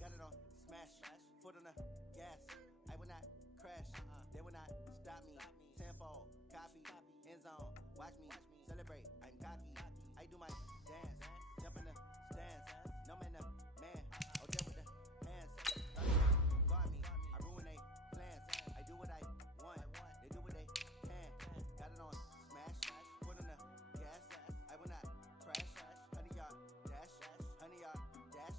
got it on smash, foot on the gas. I will not crash, they will not stop me. Tenfold, copy, end zone, watch me celebrate. I'm cocky, I do my dance, jump in the stands. No man, the man, oh there with the hands. Guard me, I ruin they plans. I do what I want, they do what they can. Got it on smash, foot on the gas. I will not crash, 100-yard dash, 100-yard dash,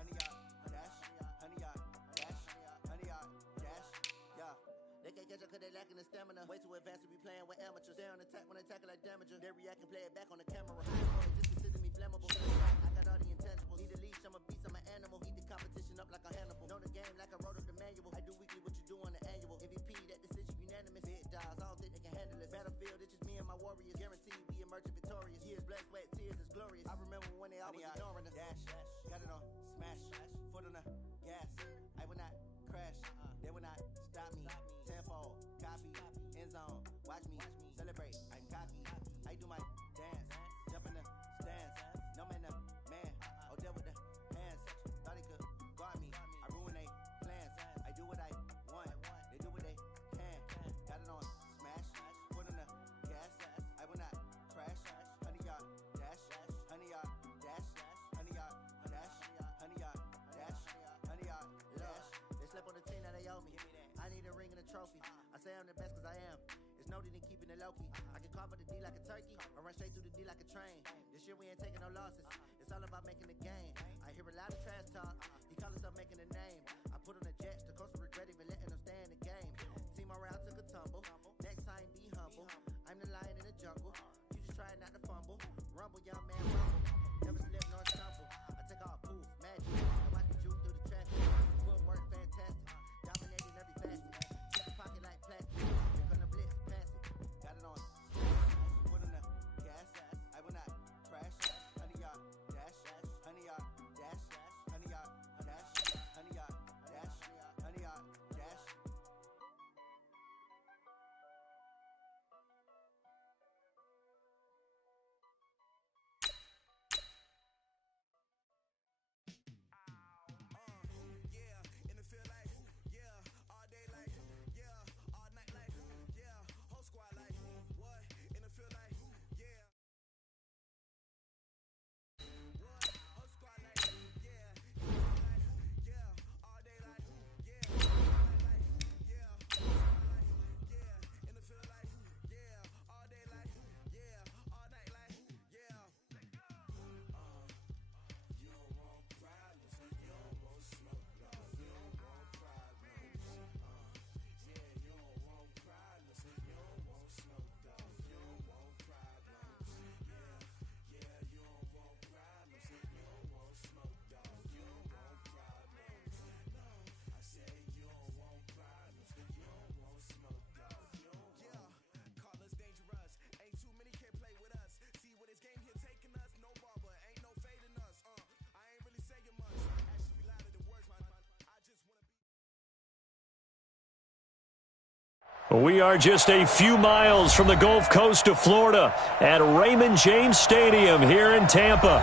100-yard dash, 100-yard dash, 100-yard dash. Yeah, they can't catch up cause they lacking the stamina. Way too advanced to be playing with amateurs. They on attack when they tackle like damager. They react and play it back on the camera. Just consider me flammable. I got all the intangibles. Need a leash, I'm a beast, I'm an animal. Eat the competition up like a Hannibal. Know the game like I wrote up the manual. I do weekly what you do on the annual. MVP, that decision unanimous. Big dogs, I don't think they can handle it. Battlefield, it's just me and my warriors. Guaranteed we emerge victorious. Years, blood, sweat, tears is glorious. I remember when they always ignoring us. Dash, got it on smash, foot on the gas. I will not crash, they will not stop me. Tenfold, copy, end zone, watch me celebrate. I'm cocky, I do my dance, jump in the stands. No man, the man, oh there with the hands. Thought they could guard me, I ruin they plans. I do what I want, they do what they can. Got it on smash, foot on the gas. I will not crash, 100-yard dash, 100-yard dash, 100-yard dash, 100-yard dash, 100-yard dash. They slept on the team that they owe me. I need a ring and a trophy. I say I'm the best cause I am. It's noted in keeping it low-key. I can carve up the D like a turkey or run straight through the D like a train. This year we ain't taking no losses. It's all about making the game. I hear a lot of trash talk. He call himself making a name. I put on the Jets. The coach will regret even letting them stay in the game. Team morale took a tumble. Next time be humble. I'm the lion in the jungle. You just try not to fumble. Rumble, young man, rumble. Never slip nor stumble. I take off poof, magic. I watch me juke through the traffic. Footwork fantastic. Dominating every facet. Check the pocket like plastic. They're gonna blitz, pass it. Got it on foot on the gas. I will not crash. 100-yard dash, 100-yard dash, 100-yard dash, 100-yard dash, 100-yard dash. Yeah, in the field like, yeah, all day like, yeah, all night like, yeah, whole squad like, what? In the field like, yeah. What? Whole squad like, yeah, in the field like, yeah, all day like, yeah, all night like, yeah, whole squad like, yeah, in the field like, yeah, all day like, yeah, all night like, yeah. Let's go. You don't want problems, you don't want smoke, dog. You don't want problems. Yeah, you don't want problems, you don't want smoke, dog. You don't want problems. Yeah, you don't want problems, you don't want smoke, dog. You don't want problems. No, I said you don't want problems, you don't want smoke, dog. You don't want. Call us dangerous. Ain't too many can play with us. See what this game here taking us. No barber, ain't no fading us. I ain't really saying much. Actions be louder than words, man. I just wanna be. We are just a few miles from the Gulf Coast of Florida at Raymond James Stadium here in Tampa.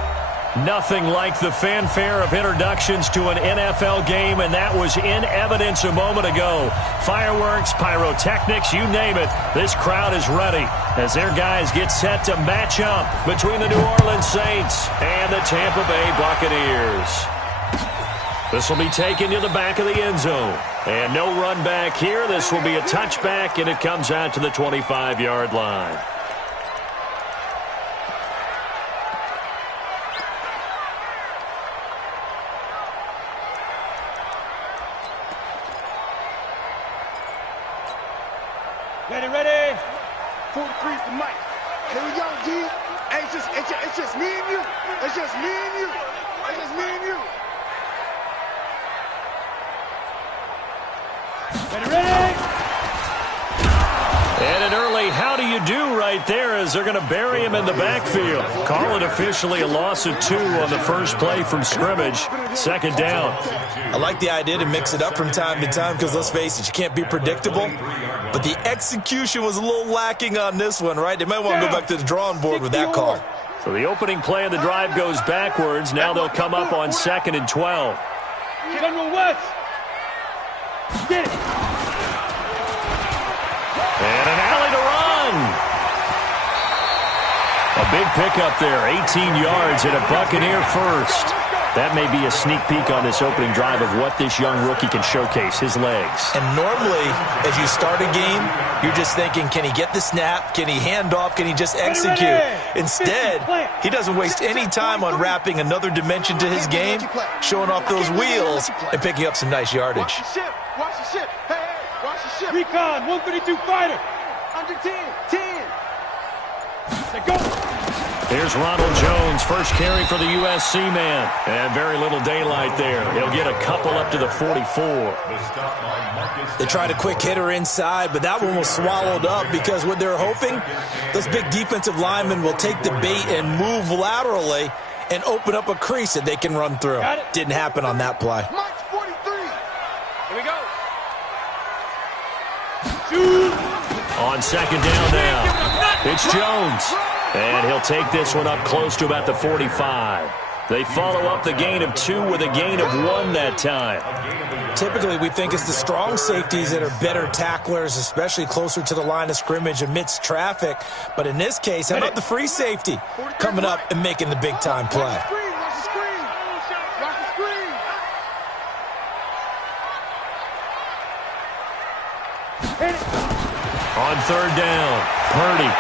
Nothing like the fanfare of introductions to an NFL game, and that was in evidence a moment ago. Fireworks, pyrotechnics, you name it. This crowd is ready as their guys get set to match up between the New Orleans Saints and the Tampa Bay Buccaneers. This will be taken to the back of the end zone. And no run back here. This will be a touchback, and it comes out to the 25-yard line. Ready. 43's the mic. Here we go, G. Hey, it's just me and you. It's just me and you. It's just me and you. Ready. And an early how do you do right there as they're going to bury him in the backfield. Call it officially a loss of 2 on the first play from scrimmage. Second down. I like the idea to mix it up from time to time because, let's face it, you can't be predictable. But the execution was a little lacking on this one, right? They might want to go back to the drawing board with that call. So the opening play of the drive goes backwards. Now they'll come up on 2nd and 12. General West. Get it. And an alley to run. A big pickup there, 18 yards and a Buccaneer first. That may be a sneak peek on this opening drive of what this young rookie can showcase, his legs. And normally, as you start a game, you're just thinking, can he get the snap? Can he hand off? Can he just execute? Instead, he doesn't waste any time on wrapping another dimension to his game, showing off those wheels, and picking up some nice yardage. Watch the ship. Watch the ship. Hey, watch the ship. Recon, 132 fighter. Under 10. 10. They go. Here's Ronald Jones, first carry for the USC man. And very little daylight there. He'll get a couple up to the 44. They tried a quick hitter inside, but that one was swallowed up because what they're hoping, those big defensive linemen will take the bait and move laterally and open up a crease that they can run through. Didn't happen on that play. March 43. Here we go. Shoot. On second down now, it's Jones. And he'll take this one up close to about the 45. They follow up the gain of 2 with a gain of 1 that time. Typically, we think it's the strong safeties that are better tacklers, especially closer to the line of scrimmage amidst traffic. But in this case, how about the free safety coming up and making the big-time play? Watch the screen. Watch the screen. Hit it. On third down, Purdy.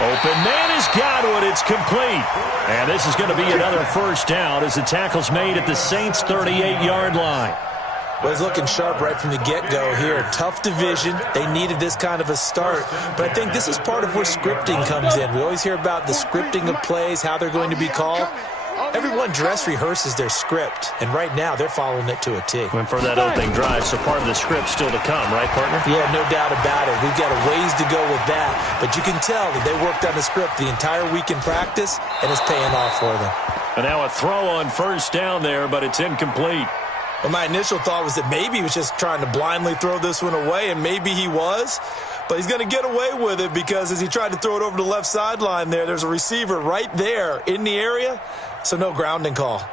Open man has got one. It's complete. And this is going to be another first down as the tackle's made at the Saints' 38-yard line. Well, he's looking sharp right from the get-go here. Tough division. They needed this kind of a start. But I think this is part of where scripting comes in. We always hear about the scripting of plays, how they're going to be called. Everyone dress rehearses their script, and right now they're following it to a T. Went for that opening drive, so part of the script still to come, right, partner? Yeah, no doubt about it. We've got a ways to go with that, but you can tell that they worked on the script the entire week in practice, and it's paying off for them. And now a throw on first down there, but it's incomplete. Well, my initial thought was that maybe he was just trying to blindly throw this one away, and maybe he was. But he's going to get away with it because as he tried to throw it over the left sideline there's a receiver right there in the area, so no grounding call.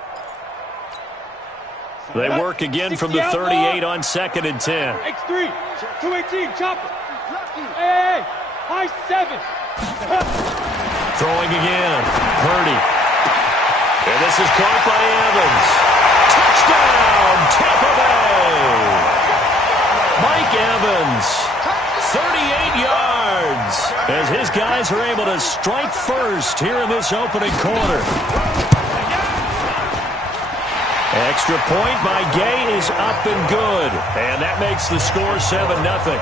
They work again from the 38 on second and 10. X3, 218, chopper. Hey, high 7. Throwing again, Purdy. And this is caught by Evans. Touchdown, Tampa Bay! Mike Evans, 38 yards, as his guys are able to strike first here in this opening quarter. Extra point by Gay is up and good, and that makes the score 7-0.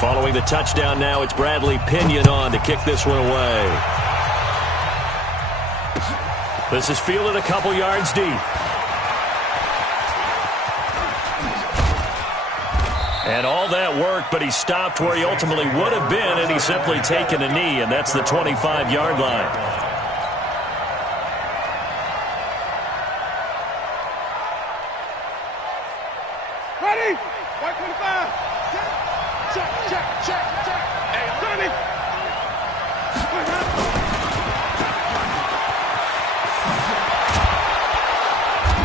Following the touchdown now, it's Bradley Pinion on to kick this one away. This is fielded a couple yards deep. And all that work, but he stopped where he ultimately would have been, and he's simply taken a knee, and that's the 25-yard line. Ready? White 25. Check. Hey, I'm running.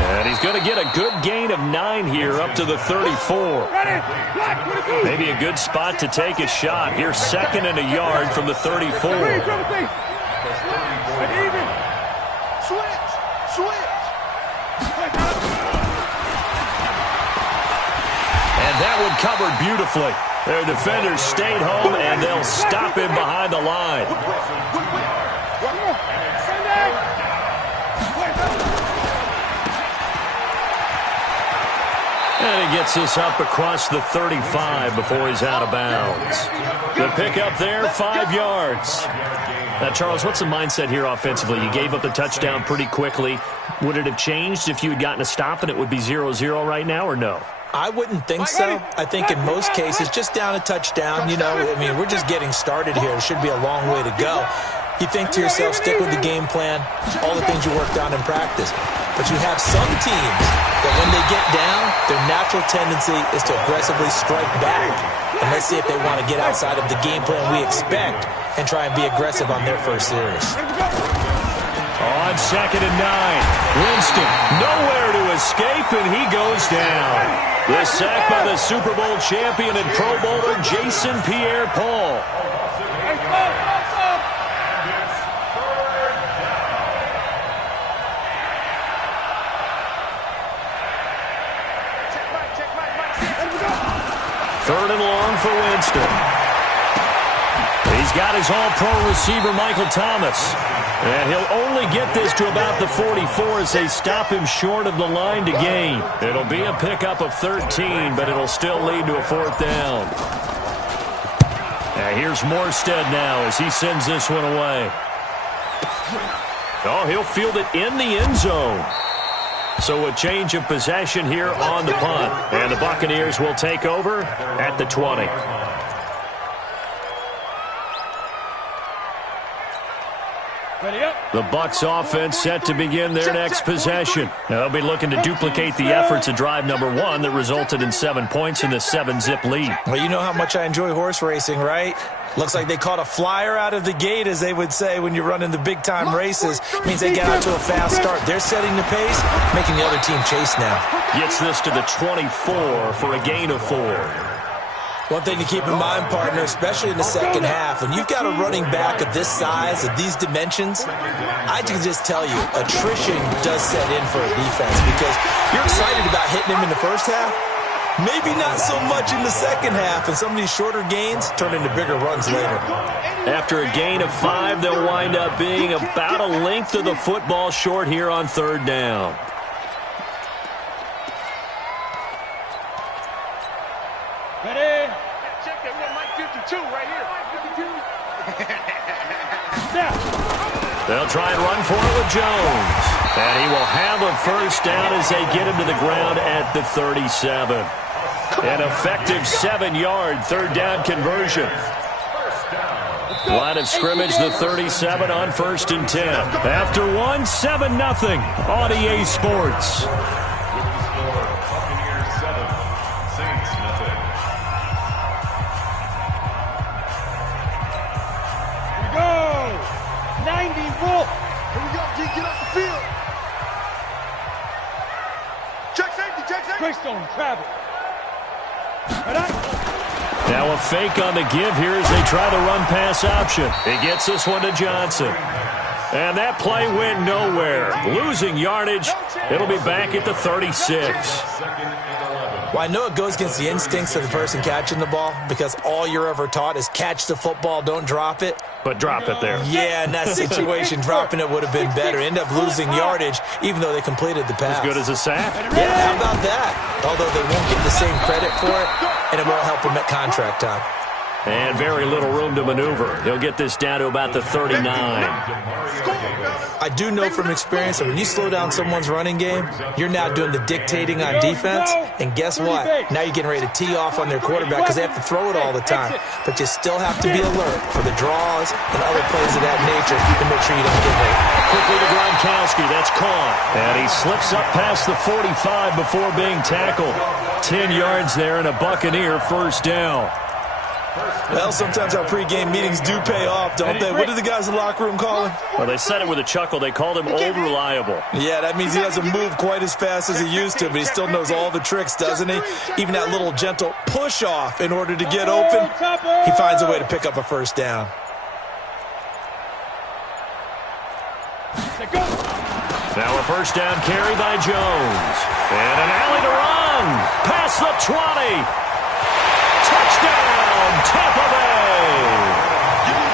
And he's going to get a good gain of 9 here up to the 34. Ready? Black 22. Maybe a good spot to take a shot. Here's second and a yard from the 34. Even. Switch. And that one covered beautifully. Their defenders stayed home, and they'll stop him behind the line. And he gets this up across the 35 before he's out of bounds. The pickup there, 5 yards. Now, Charles, what's the mindset here offensively? You gave up the touchdown pretty quickly. Would it have changed if you had gotten a stop and it would be 0-0 right now, or no? I wouldn't think so. I think in most cases, just down a touchdown, we're just getting started here. It should be a long way to go. You think to yourself, stick with the game plan, all the things you worked on in practice. But you have some teams that when they get down, their natural tendency is to aggressively strike back. And let's see if they want to get outside of the game plan we expect and try and be aggressive on their first series. On 2nd and 9, Winston nowhere to escape, and he goes down. The sack by the Super Bowl champion and Pro Bowler Jason Pierre-Paul. Third and long for Winston. He's got his all-pro receiver, Michael Thomas. And he'll only get this to about the 44 as they stop him short of the line to gain. It'll be a pickup of 13, but it'll still lead to a 4th down. And here's Morstead now as he sends this one away. Oh, he'll field it in the end zone. So a change of possession here on the punt. And the Buccaneers will take over at the 20. The Bucs offense set to begin their next possession. Now they'll be looking to duplicate the efforts of drive number 1 that resulted in 7 points in the 7-zip lead. Well, you know how much I enjoy horse racing, right? Looks like they caught a flyer out of the gate, as they would say when you're running the big-time races. It means they get out to a fast start. They're setting the pace, making the other team chase now. Gets this to the 24 for a gain of 4. One thing to keep in mind, partner, especially in the second half, when you've got a running back of this size, of these dimensions, I can just tell you, attrition does set in for a defense because you're excited about hitting him in the first half. Maybe not so much in the second half, and some of these shorter gains turn into bigger runs later. After a gain of 5, they'll wind up being about a length of the football short here on 3rd down. Ready? Check that one, Mike 52 right here. They'll try and run for it with Jones. And he will have a 1st down as they get him to the ground at the 37. An effective 7-yard 3rd down conversion. Line of scrimmage, the 37 on 1st and 10. After 1, 7-0 on EA Sports. Here we go, G, get off the field. Check safety, check safety. Greystone, travel. Now a fake on the give here as they try the run-pass option. He gets this one to Johnson. And that play went nowhere. Losing yardage. It'll be back at the 36. Well, I know it goes against the instincts of the person catching the ball because all you're ever taught is catch the football, don't drop it. But drop it there. Yeah, in that situation, dropping it would have been better. End up losing yardage, even though they completed the pass. As good as a sack? Yeah, how about that? Although they won't get the same credit for it, and it won't help them at contract time. And very little room to maneuver. He'll get this down to about the 39. I do know from experience that when you slow down someone's running game, you're now doing the dictating on defense. And guess what? Now you're getting ready to tee off on their quarterback because they have to throw it all the time. But you still have to be alert for the draws and other plays of that nature to make sure you don't get hurt. Quickly to Gronkowski. That's caught. And he slips up past the 45 before being tackled. 10 yards there and a Buccaneer 1st down. Well, sometimes our pregame meetings do pay off, don't they? What do the guys in the locker room call him? Well, they said it with a chuckle. They called him Old Reliable. Yeah, that means he doesn't move quite as fast as he used to, but he still knows all the tricks, doesn't he? Even that little gentle push-off in order to get open, he finds a way to pick up a 1st down. Now a 1st down carry by Jones. And an alley to run. Past the 20. Touchdown, Tampa Bay!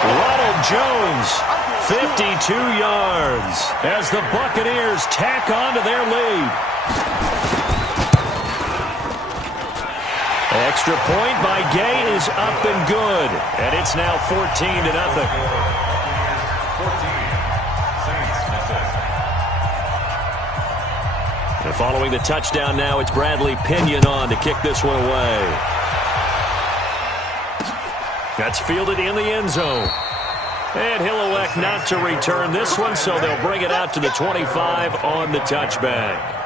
Ronald Jones, 52 yards, as the Buccaneers tack on to their lead. Extra point by Gay is up and good, and it's now 14-0. And following the touchdown now, it's Bradley Pinion on to kick this one away. That's fielded in the end zone. And he'll elect enough not to return this one, so they'll bring it out to the 25 on the touchback.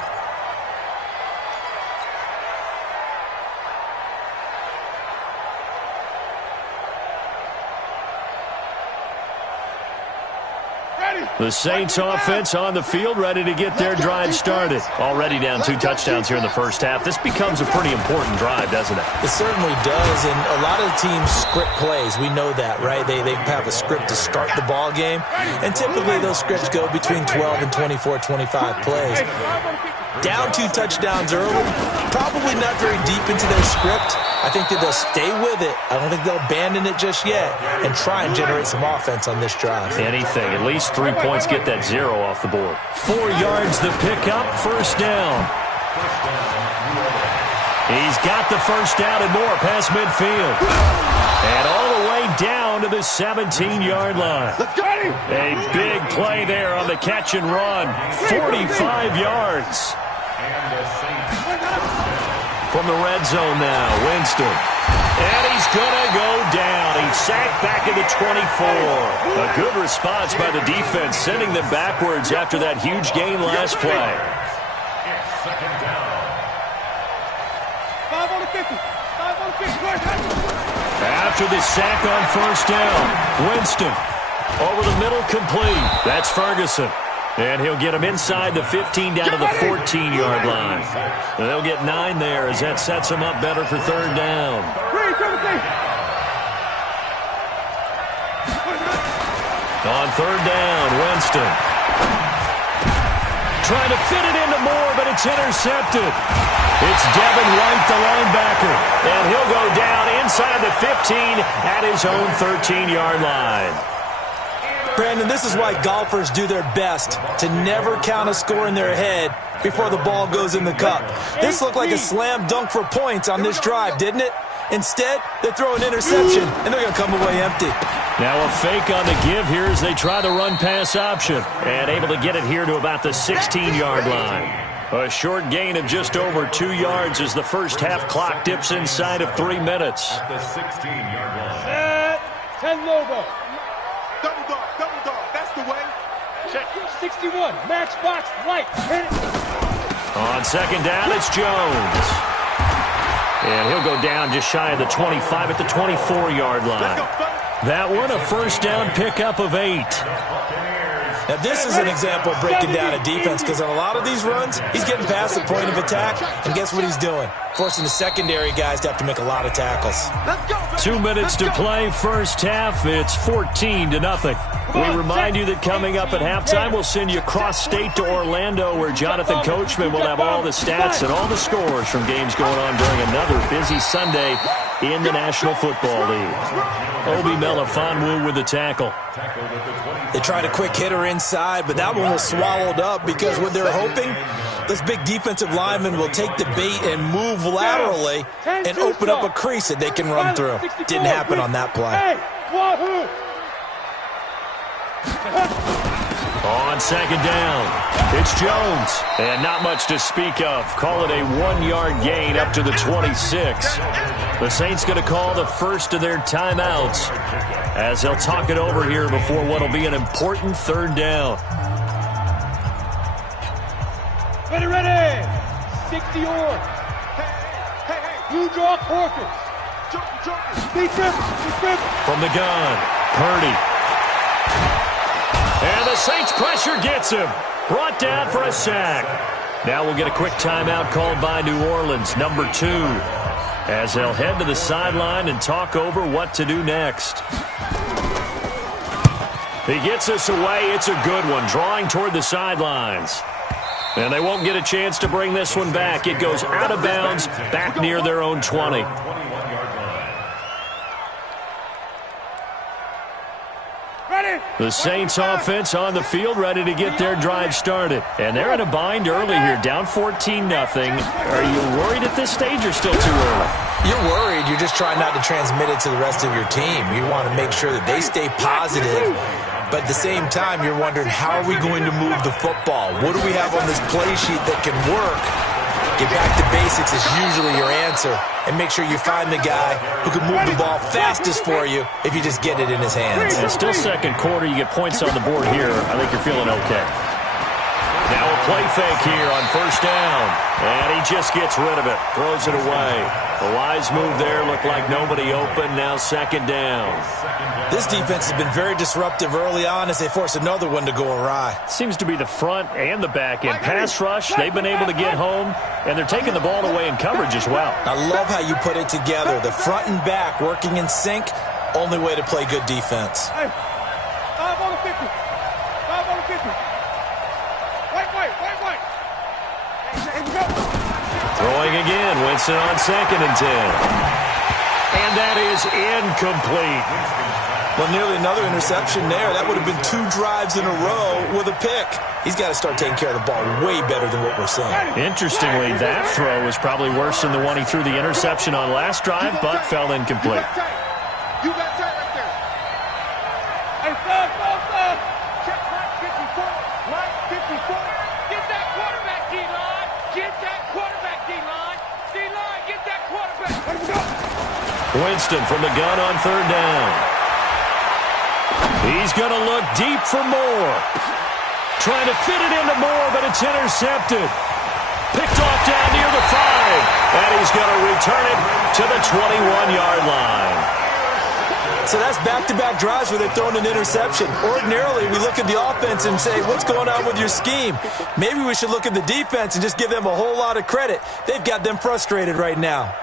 The Saints offense on the field, ready to get their drive started. Already down 2 touchdowns here in the first half. This becomes a pretty important drive, doesn't it? It certainly does, and a lot of teams script plays. We know that, right? They have a script to start the ball game, and typically those scripts go between 12 and 24, 25 plays. Down 2 touchdowns early, probably not very deep into their script. I think that they'll stay with it. I don't think they'll abandon it just yet and try and generate some offense on this drive. Anything. At least 3 points, get that 0 off the board. 4 yards the pickup, first down. He's got the first down and more past midfield. And all the way down to the 17-yard line. A big play there on the catch and run. 45 yards. From the red zone now, Winston. And he's going to go down. He's sacked back at the 24. A good response by the defense, sending them backwards after that huge gain last play. After the sack on first down, Winston over the middle, complete. That's Ferguson. And he'll get him inside the 15 down to the 14-yard line. And they'll get 9 there as that sets him up better for third down. On third down, Winston. Trying to fit it into Moore, but it's intercepted. It's Devin White, the linebacker. And he'll go down inside the 15 at his own 13-yard line. Brandon, this is why golfers do their best to never count a score in their head before the ball goes in the cup. This looked like a slam dunk for points on this drive, didn't it? Instead, they throw an interception, and they're going to come away empty. Now a fake on the give here as they try the run-pass option. And able to get it here to about the 16-yard line. A short gain of just over 2 yards as the first half clock dips inside of 3 minutes. At the 16-yard line. Set 10 logo. Double dog, that's the way. Check. 61, max box, light, hit it. On second down, it's Jones. And he'll go down just shy of the 25 at the 24-yard line. That one, a first down pickup of 8. Now, this is an example of breaking down a defense because on a lot of these runs, he's getting past the point of attack, and guess what he's doing? Forcing the secondary guys to have to make a lot of tackles. 2 minutes to play, first half. It's 14-0. We remind you that coming up at halftime, we'll send you cross-state to Orlando, where Jonathan Coachman will have all the stats and all the scores from games going on during another busy Sunday in the National Football League. Obi Melifonwu with the tackle. They tried a quick hitter inside, but that one was swallowed up because what they're hoping, those big defensive linemen will take the bait and move laterally and open up a crease that they can run through. Didn't happen on that play. On second down, it's Jones. And not much to speak of. Call it a 1-yard gain up to the 26. The Saints going to call the first of their timeouts as they'll talk it over here before what will be an important third down. Ready. 60 on. Blue draw Corkers. From the gun, Purdy. And the Saints pressure gets him. Brought down for a sack. Now we'll get a quick timeout called by New Orleans, number 2, as they'll head to the sideline and talk over what to do next. He gets us away. It's a good one, drawing toward the sidelines. And they won't get a chance to bring this one back. It goes out of bounds, back near their own 20. The Saints offense on the field, ready to get their drive started. And they're in a bind early here, down 14-0. Are you worried at this stage or still too early? You're worried. You're just trying not to transmit it to the rest of your team. You want to make sure that they stay positive. But at the same time, you're wondering, how are we going to move the football? What do we have on this play sheet that can work? Get back to basics is usually your answer, and make sure you find the guy who can move the ball fastest for you if you just get it in his hands. And still second quarter, you get points on the board here. I think you're feeling okay. Now a play fake here on first down. And he just gets rid of it. Throws it away. The wise move there. Looked like nobody open. Now second down. This defense has been very disruptive early on as they force another one to go awry. Seems to be the front and the back end. Pass rush, they've been able to get home, and they're taking the ball away in coverage as well. I love how you put it together. The front and back working in sync. Only way to play good defense. Hey, 5 on the 50. 5 on the 50. White. Here we go. Throwing again. Winston on 2nd and 10. And that is incomplete. Well, nearly another interception there. That would have been 2 drives in a row with a pick. He's got to start taking care of the ball way better than what we're seeing. Interestingly, that throw was probably worse than the one he threw the interception on last drive, but fell incomplete. You got tight right there. Hey, stop. Check right 54. Right 54. Get that quarterback, D-line. Get that quarterback, D-line. D-line, get that quarterback. Let him go. Winston from the gun on 3rd down. He's going to look deep for Moore. Trying to fit it into Moore, but it's intercepted. Picked off down near the 5. And he's going to return it to the 21-yard line. So that's back-to-back drives where they've thrown an interception. Ordinarily, we look at the offense and say, what's going on with your scheme? Maybe we should look at the defense and just give them a whole lot of credit. They've got them frustrated right now.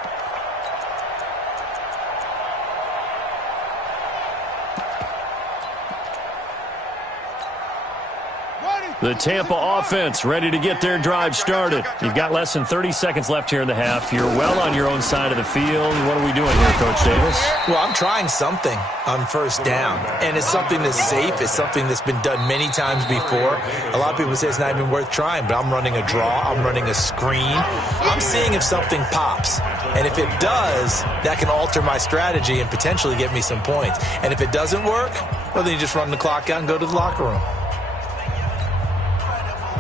The Tampa offense ready to get their drive started. You've got less than 30 seconds left here in the half. You're well on your own side of the field. What are we doing here, Coach Davis? Well, I'm trying something on first down, and it's something that's safe. It's something that's been done many times before. A lot of people say it's not even worth trying, but I'm running a draw. I'm running a screen. I'm seeing if something pops, and if it does, that can alter my strategy and potentially get me some points. And if it doesn't work, well, then you just run the clock out and go to the locker room.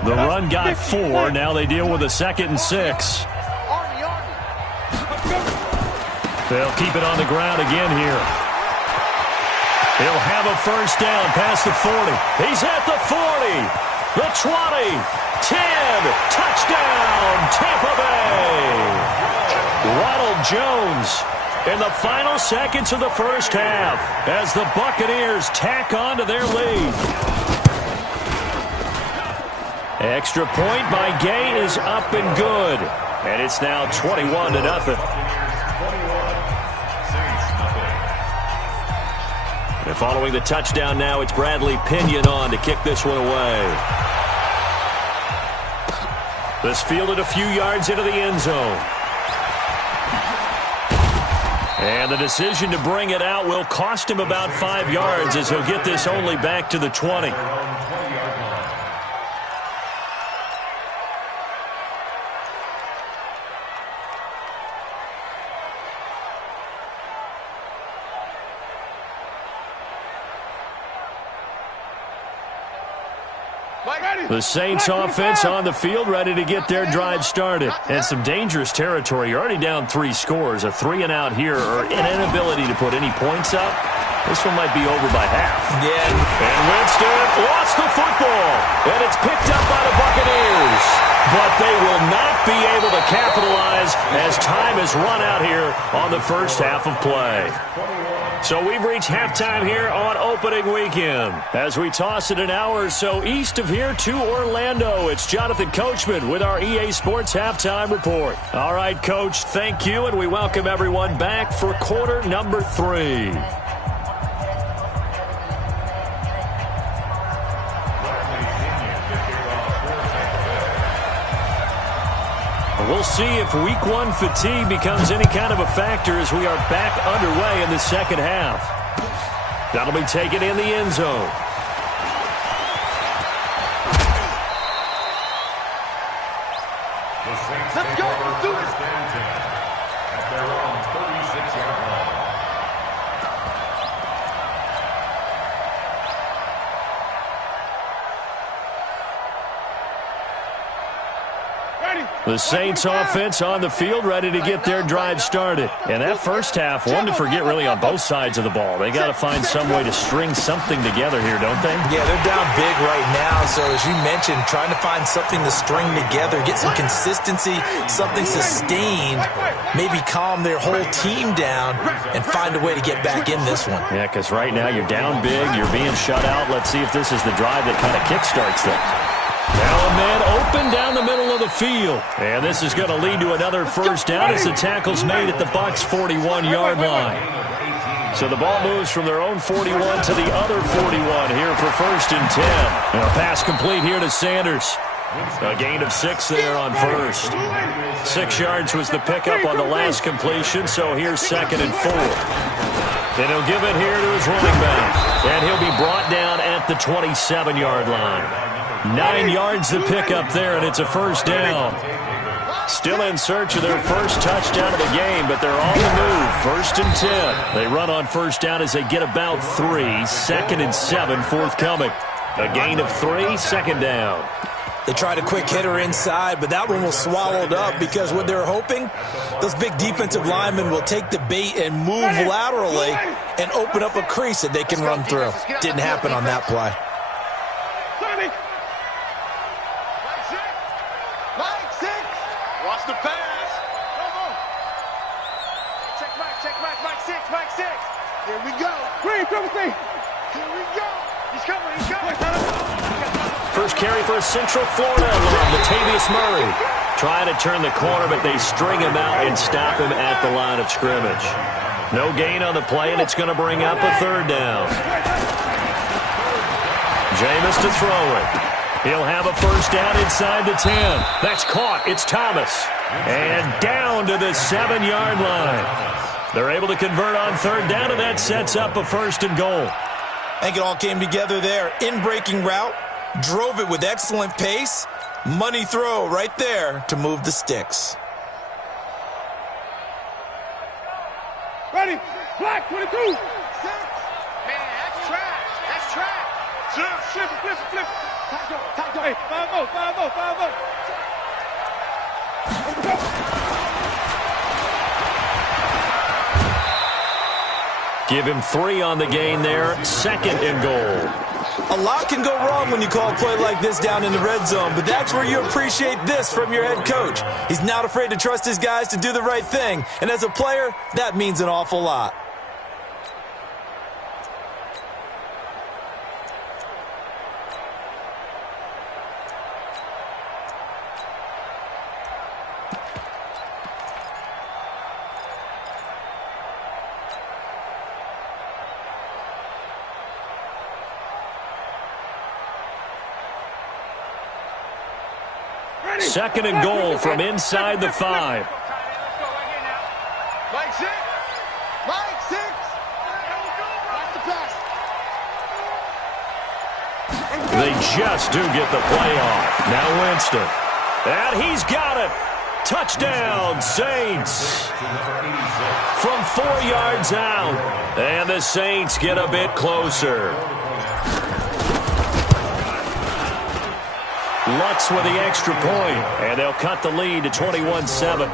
The run got 4. Now they deal with a 2nd and 6. They'll keep it on the ground again here. He'll have a first down past the 40. He's at the 40. The 20. 10. Touchdown, Tampa Bay. Ronald Jones in the final seconds of the first half as the Buccaneers tack on to their lead. Extra point by Gay is up and good. And it's now 21-0. And following the touchdown now, it's Bradley Pinion on to kick this one away. This fielded a few yards into the end zone. And the decision to bring it out will cost him about 5 yards as he'll get this only back to the 20. The Saints offense on the field ready to get their drive started. And some dangerous territory. You're already down 3 scores. A 3-and-out here or an inability to put any points up. This one might be over by half. Yeah. And Winston lost the football. And it's picked up by the Buccaneers. But they will not be able to capitalize as time has run out here on the first half of play. So we've reached halftime here on opening weekend. As we toss it an hour or so east of here to Orlando, it's Jonathan Coachman with our EA Sports Halftime Report. All right, Coach, thank you, and we welcome everyone back for quarter number 3. We'll see if week 1 fatigue becomes any kind of a factor as we are back underway in the second half. That'll be taken in the end zone. Let's go. Let's do this. At their own 36-yard line. The Saints offense on the field, ready to get their drive started. And that first half, one to forget really on both sides of the ball. They got to find some way to string something together here, don't they? Yeah, they're down big right now. So as you mentioned, trying to find something to string together, get some consistency, something sustained, maybe calm their whole team down and find a way to get back in this one. Yeah, because right now you're down big, you're being shut out. Let's see if this is the drive that kind of kickstarts them. Now a man open down the middle of the field. And this is going to lead to another first down as the tackle's made at the Bucs' 41-yard line. So the ball moves from their own 41 to the other 41 here for 1st and 10. And a pass complete here to Sanders. A gain of 6 there on first. 6 yards was the pickup on the last completion, so here's 2nd and 4. And he'll give it here to his running back. And he'll be brought down at the 27-yard line. 9 yards to pick up there, and it's a first down. Still in search of their first touchdown of the game, but they're on the move. 1st and 10. They run on first down as they get about 3. 2nd and 7 forthcoming. A gain of 3, 2nd down. They tried a quick hitter inside, but that one was swallowed up because what they're hoping, those big defensive linemen will take the bait and move laterally and open up a crease that they can run through. Didn't happen on that play. Watch the pass. Check Mike 6. Here we go. Green, come see. Here we go. He's coming. First carry for Central Florida along Latavius Murray. Trying to turn the corner, but they string him out and stop him at the line of scrimmage. No gain on the play, and it's going to bring up a 3rd down. Jameis to throw it. He'll have a first down inside the 10. That's caught. It's Thomas. And down to the 7-yard line. They're able to convert on 3rd down, and that sets up a 1st and goal. I think it all came together there. In-breaking route, drove it with excellent pace. Money throw right there to move the sticks. Ready. Black 22. 6. Man, that's trash. Flip. Tight go. Hey, 5-0. Give him 3 on the gain there. 2nd and goal. A lot can go wrong when you call a play like this down in the red zone, but that's where you appreciate this from your head coach. He's not afraid to trust his guys to do the right thing, and as a player, that means an awful lot. Second and goal from inside the 5. Mike 6. Watch the pass. They just do get the play off. Now Winston. And he's got it. Touchdown, Saints. From 4 yards out. And the Saints get a bit closer. Lutz with the extra point, and they'll cut the lead to 21-7.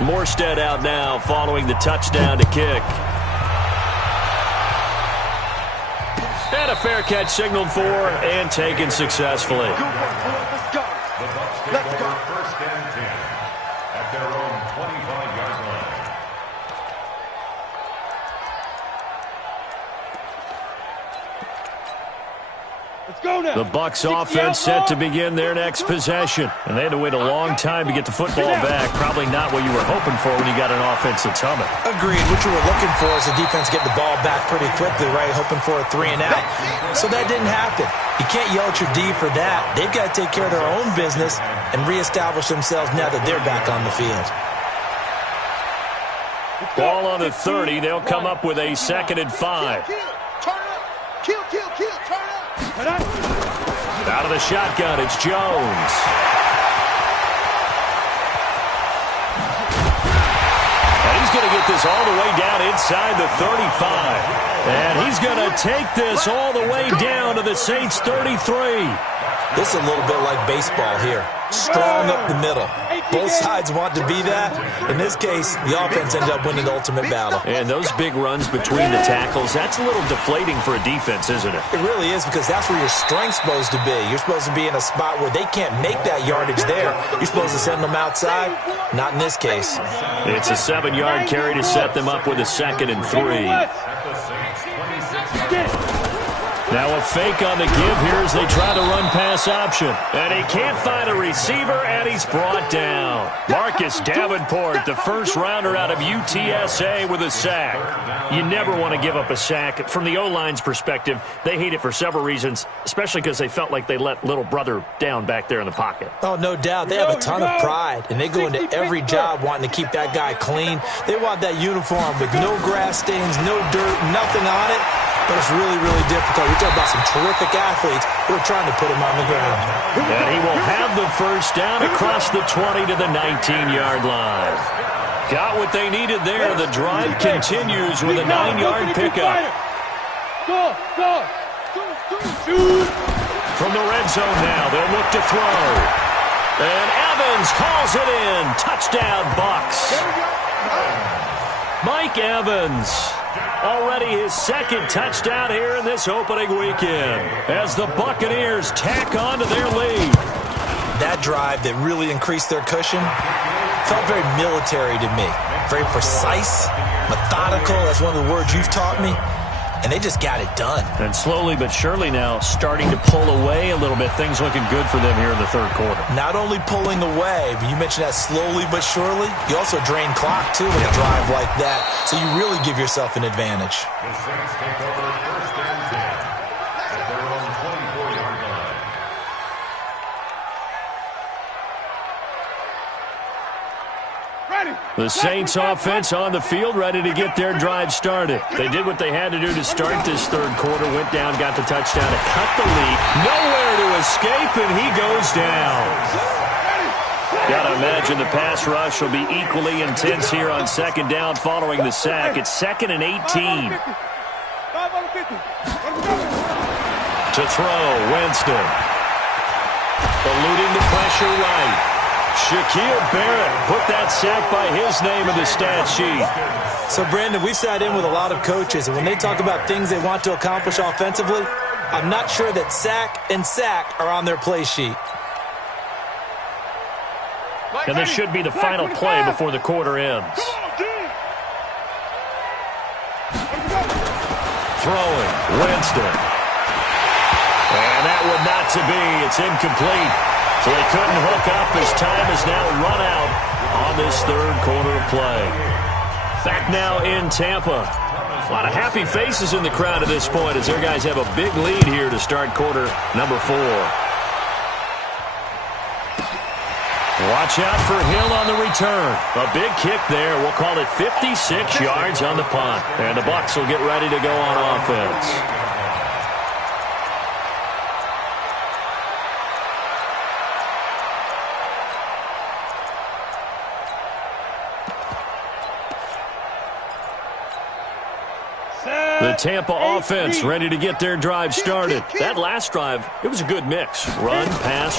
Morstead out now following the touchdown to kick. And a fair catch signaled for and taken successfully. Let's go. Let's go. 1st and 10 at their own 25-yard line. The Bucs offense set to begin their next possession. And they had to wait a long time to get the football back. Probably not what you were hoping for when you got an offense that's humming. Agreed. What you were looking for is the defense get the ball back pretty quickly, right? Hoping for a 3 and out. So that didn't happen. You can't yell at your D for that. They've got to take care of their own business and reestablish themselves now that they're back on the field. Ball on the 30. They'll come up with a 2nd and 5. Out of the shotgun, it's Jones. And he's going to get this all the way down inside the 35. And he's going to take this all the way down to the Saints' 33. This is a little bit like baseball here. Strong up the middle. Both sides want to be that. In this case, the offense ended up winning the ultimate battle. And those big runs between the tackles, that's a little deflating for a defense, isn't it? It really is, because that's where your strength's supposed to be. You're supposed to be in a spot where they can't make that yardage there. You're supposed to send them outside. Not in this case. It's a 7-yard carry to set them up with a 2nd and 3. Now a fake on the give here as they try to run pass option. And he can't find a receiver, and he's brought down. Marcus Davenport, the first rounder out of UTSA, with a sack. You never want to give up a sack. From the O-line's perspective, they hate it for several reasons, especially because they felt like they let little brother down back there in the pocket. Oh, no doubt. They have a ton of pride, and they go into every job wanting to keep that guy clean. They want that uniform with no grass stains, no dirt, nothing on it. But it's really, really difficult. We're talking about some terrific athletes who are trying to put him on the ground. And he will have the first down across the 20 to the 19-yard line. Got what they needed there. The drive continues with a 9-yard pickup. From the red zone now, they'll look to throw. And Evans calls it in. Touchdown, Bucs. Mike Evans. Already his 2nd touchdown here in this opening weekend as the Buccaneers tack on to their lead. That drive that really increased their cushion felt very military to me. Very precise, methodical. That's one of the words you've taught me. And they just got it done. And slowly but surely now starting to pull away a little bit. Things looking good for them here in the 3rd quarter. Not only pulling away, but you mentioned that slowly but surely. You also drain clock, too, with a drive like that. So you really give yourself an advantage. The Saints take over 1st and 10 at their own 24-yard line. The Saints offense on the field, ready to get their drive started. They did what they had to do to start this 3rd quarter, went down, got the touchdown to cut the lead. Nowhere to escape, and he goes down. Got to imagine the pass rush will be equally intense here on 2nd down following the sack. It's 2nd and 18. To throw, Winston. Eluding the pressure right. Shaquille Barrett put that sack by his name in the stat sheet. So, Brandon, we sat in with a lot of coaches, and when they talk about things they want to accomplish offensively, I'm not sure that sack and sack are on their play sheet. And this should be the final play before the quarter ends. Throwing, Winston. And that one not to be. It's incomplete. So they couldn't hook up as time has now run out on this 3rd quarter of play. Back now in Tampa. A lot of happy faces in the crowd at this point as their guys have a big lead here to start quarter number 4. Watch out for Hill on the return. A big kick there. We'll call it 56 yards on the punt. And the Bucs will get ready to go on offense. The Tampa offense ready to get their drive started. That last drive, it was a good mix. Run, pass,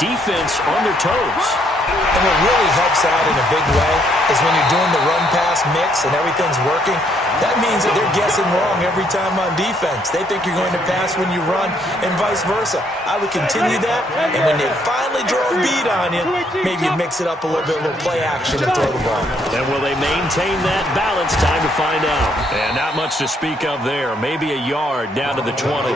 defense on their toes. And what really helps out in a big way is when you're doing the run-pass mix and everything's working, that means that they're guessing wrong every time on defense. They think you're going to pass when you run and vice versa. I would continue that, and when they finally draw a beat on you, maybe you mix it up a little bit, a little play action and throw the ball. And will they maintain that balance? Time to find out. And not much to speak of there. Maybe a yard down to the 20.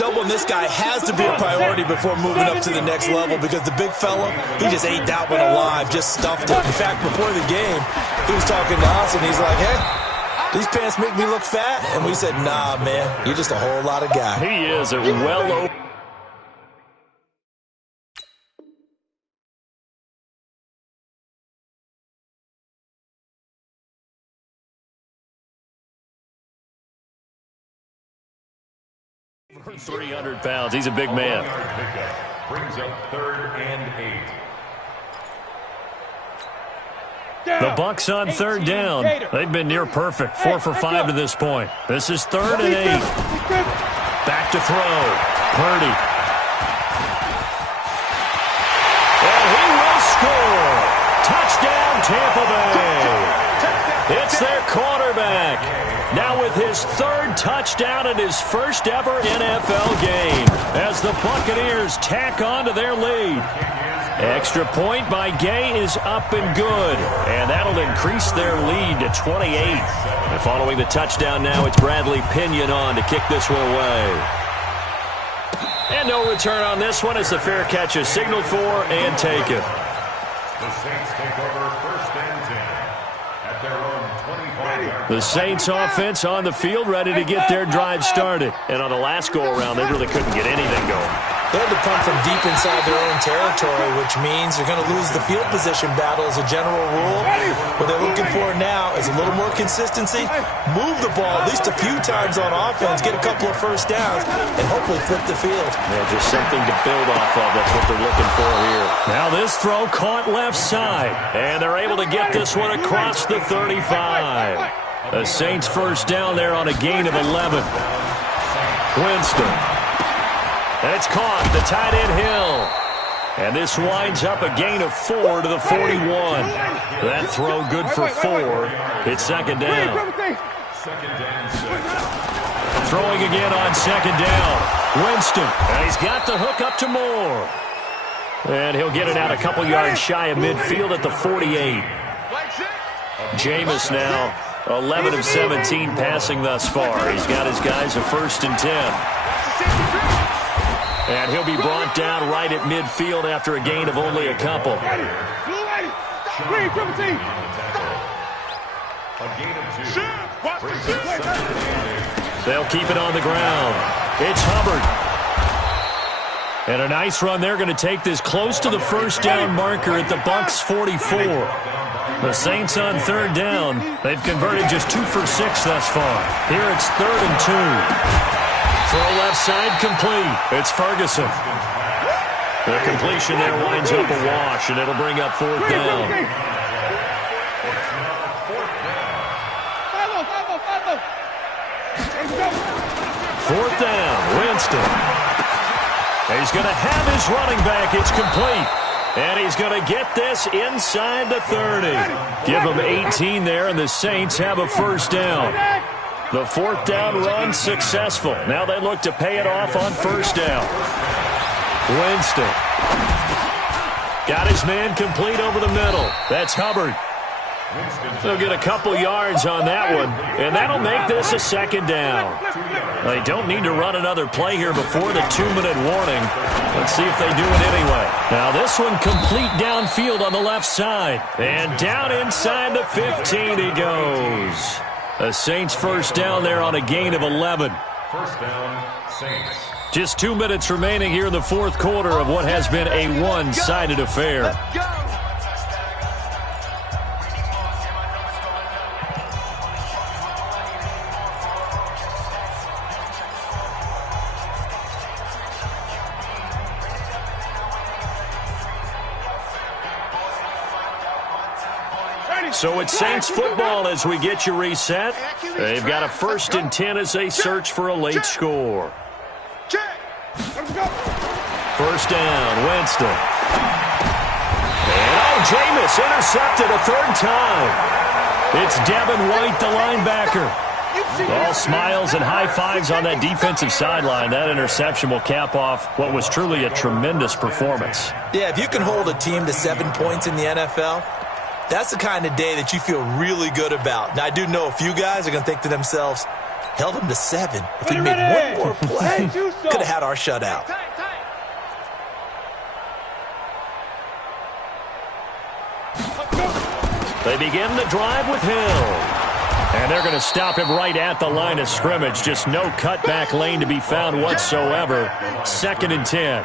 Doubling this guy has to be a priority before moving up to the next level because the big fella, he just ate that one alive, just stuffed it. In fact, before the game, he was talking to us, and he's like, hey, these pants make me look fat? And we said, nah, man, you're just a whole lot of guy. He is a well-open. For 300 pounds. He's a big man. Brings up 3rd and 8. The Bucks on third down. They've been near perfect, 4 for 5 to this point. This is 3rd and 8. Back to throw. Purdy. And he will score. Touchdown, Tampa Bay. It's their quarterback. Now with his 3rd touchdown in his first ever NFL game as the Buccaneers tack on to their lead. Extra point by Gay is up and good, and that'll increase their lead to 28. And following the touchdown now, it's Bradley Pinion on to kick this one away. And no return on this one as the fair catch is signaled for and taken. The Saints take over 1st and 10 at their own 25-yard line. The Saints offense on the field ready to get their drive started. And on the last go-around, they really couldn't get anything going. They had to punt from deep inside their own territory, which means they're going to lose the field position battle as a general rule. What they're looking for now is a little more consistency, move the ball at least a few times on offense, get a couple of first downs, and hopefully flip the field. Yeah, just something to build off of. That's what they're looking for here. Now this throw caught left side, and they're able to get this one across the 35. The Saints first down there on a gain of 11. Winston. And it's caught, the tight end Hill. And this winds up a gain of 4 to the 41. That throw good for 4. It's 2nd down. Throwing again on 2nd down. Winston, and he's got the hook up to Moore. And he'll get it out a couple yards shy of midfield at the 48. Jameis now, 11 of 17 passing thus far. He's got his guys a 1st and 10. And he'll be brought down right at midfield after a gain of only a couple. They'll keep it on the ground. It's Hubbard. And a nice run. They're going to take this close to the first down marker at the Bucks 44. The Saints on 3rd down. They've converted just 2 for 6 thus far. Here it's 3rd and 2. Throw left side complete. It's Ferguson. The completion there winds up a wash, and it'll bring up 4th down. Fourth down, Winston. He's going to have his running back. It's complete. And he's going to get this inside the 30. Give him 18 there, and the Saints have a first down. The 4th down run successful. Now they look to pay it off on first down. Winston. Got his man complete over the middle. That's Hubbard. They'll get a couple yards on that one, and that'll make this a 2nd down. They don't need to run another play here before the 2-minute warning. Let's see if they do it anyway. Now this one complete downfield on the left side. And down inside the 15 he goes. The Saints first down there on a gain of 11. First down, Saints. Just 2 minutes remaining here in the 4th quarter of what has been a one-sided affair. So it's Saints football as we get you reset. They've got a 1st and 10 as they search for a late score. First down, Winston. And Jameis intercepted a 3rd time. It's Devin White, the linebacker. All smiles and high fives on that defensive sideline. That interception will cap off what was truly a tremendous performance. Yeah, if you can hold a team to 7 points in the NFL, that's the kind of day that you feel really good about. Now, I do know a few guys are going to think to themselves, held him to 7. If we made one more play, could have had our shutout. They begin the drive with Hill. And they're going to stop him right at the line of scrimmage. Just no cutback lane to be found whatsoever. 2nd and 10.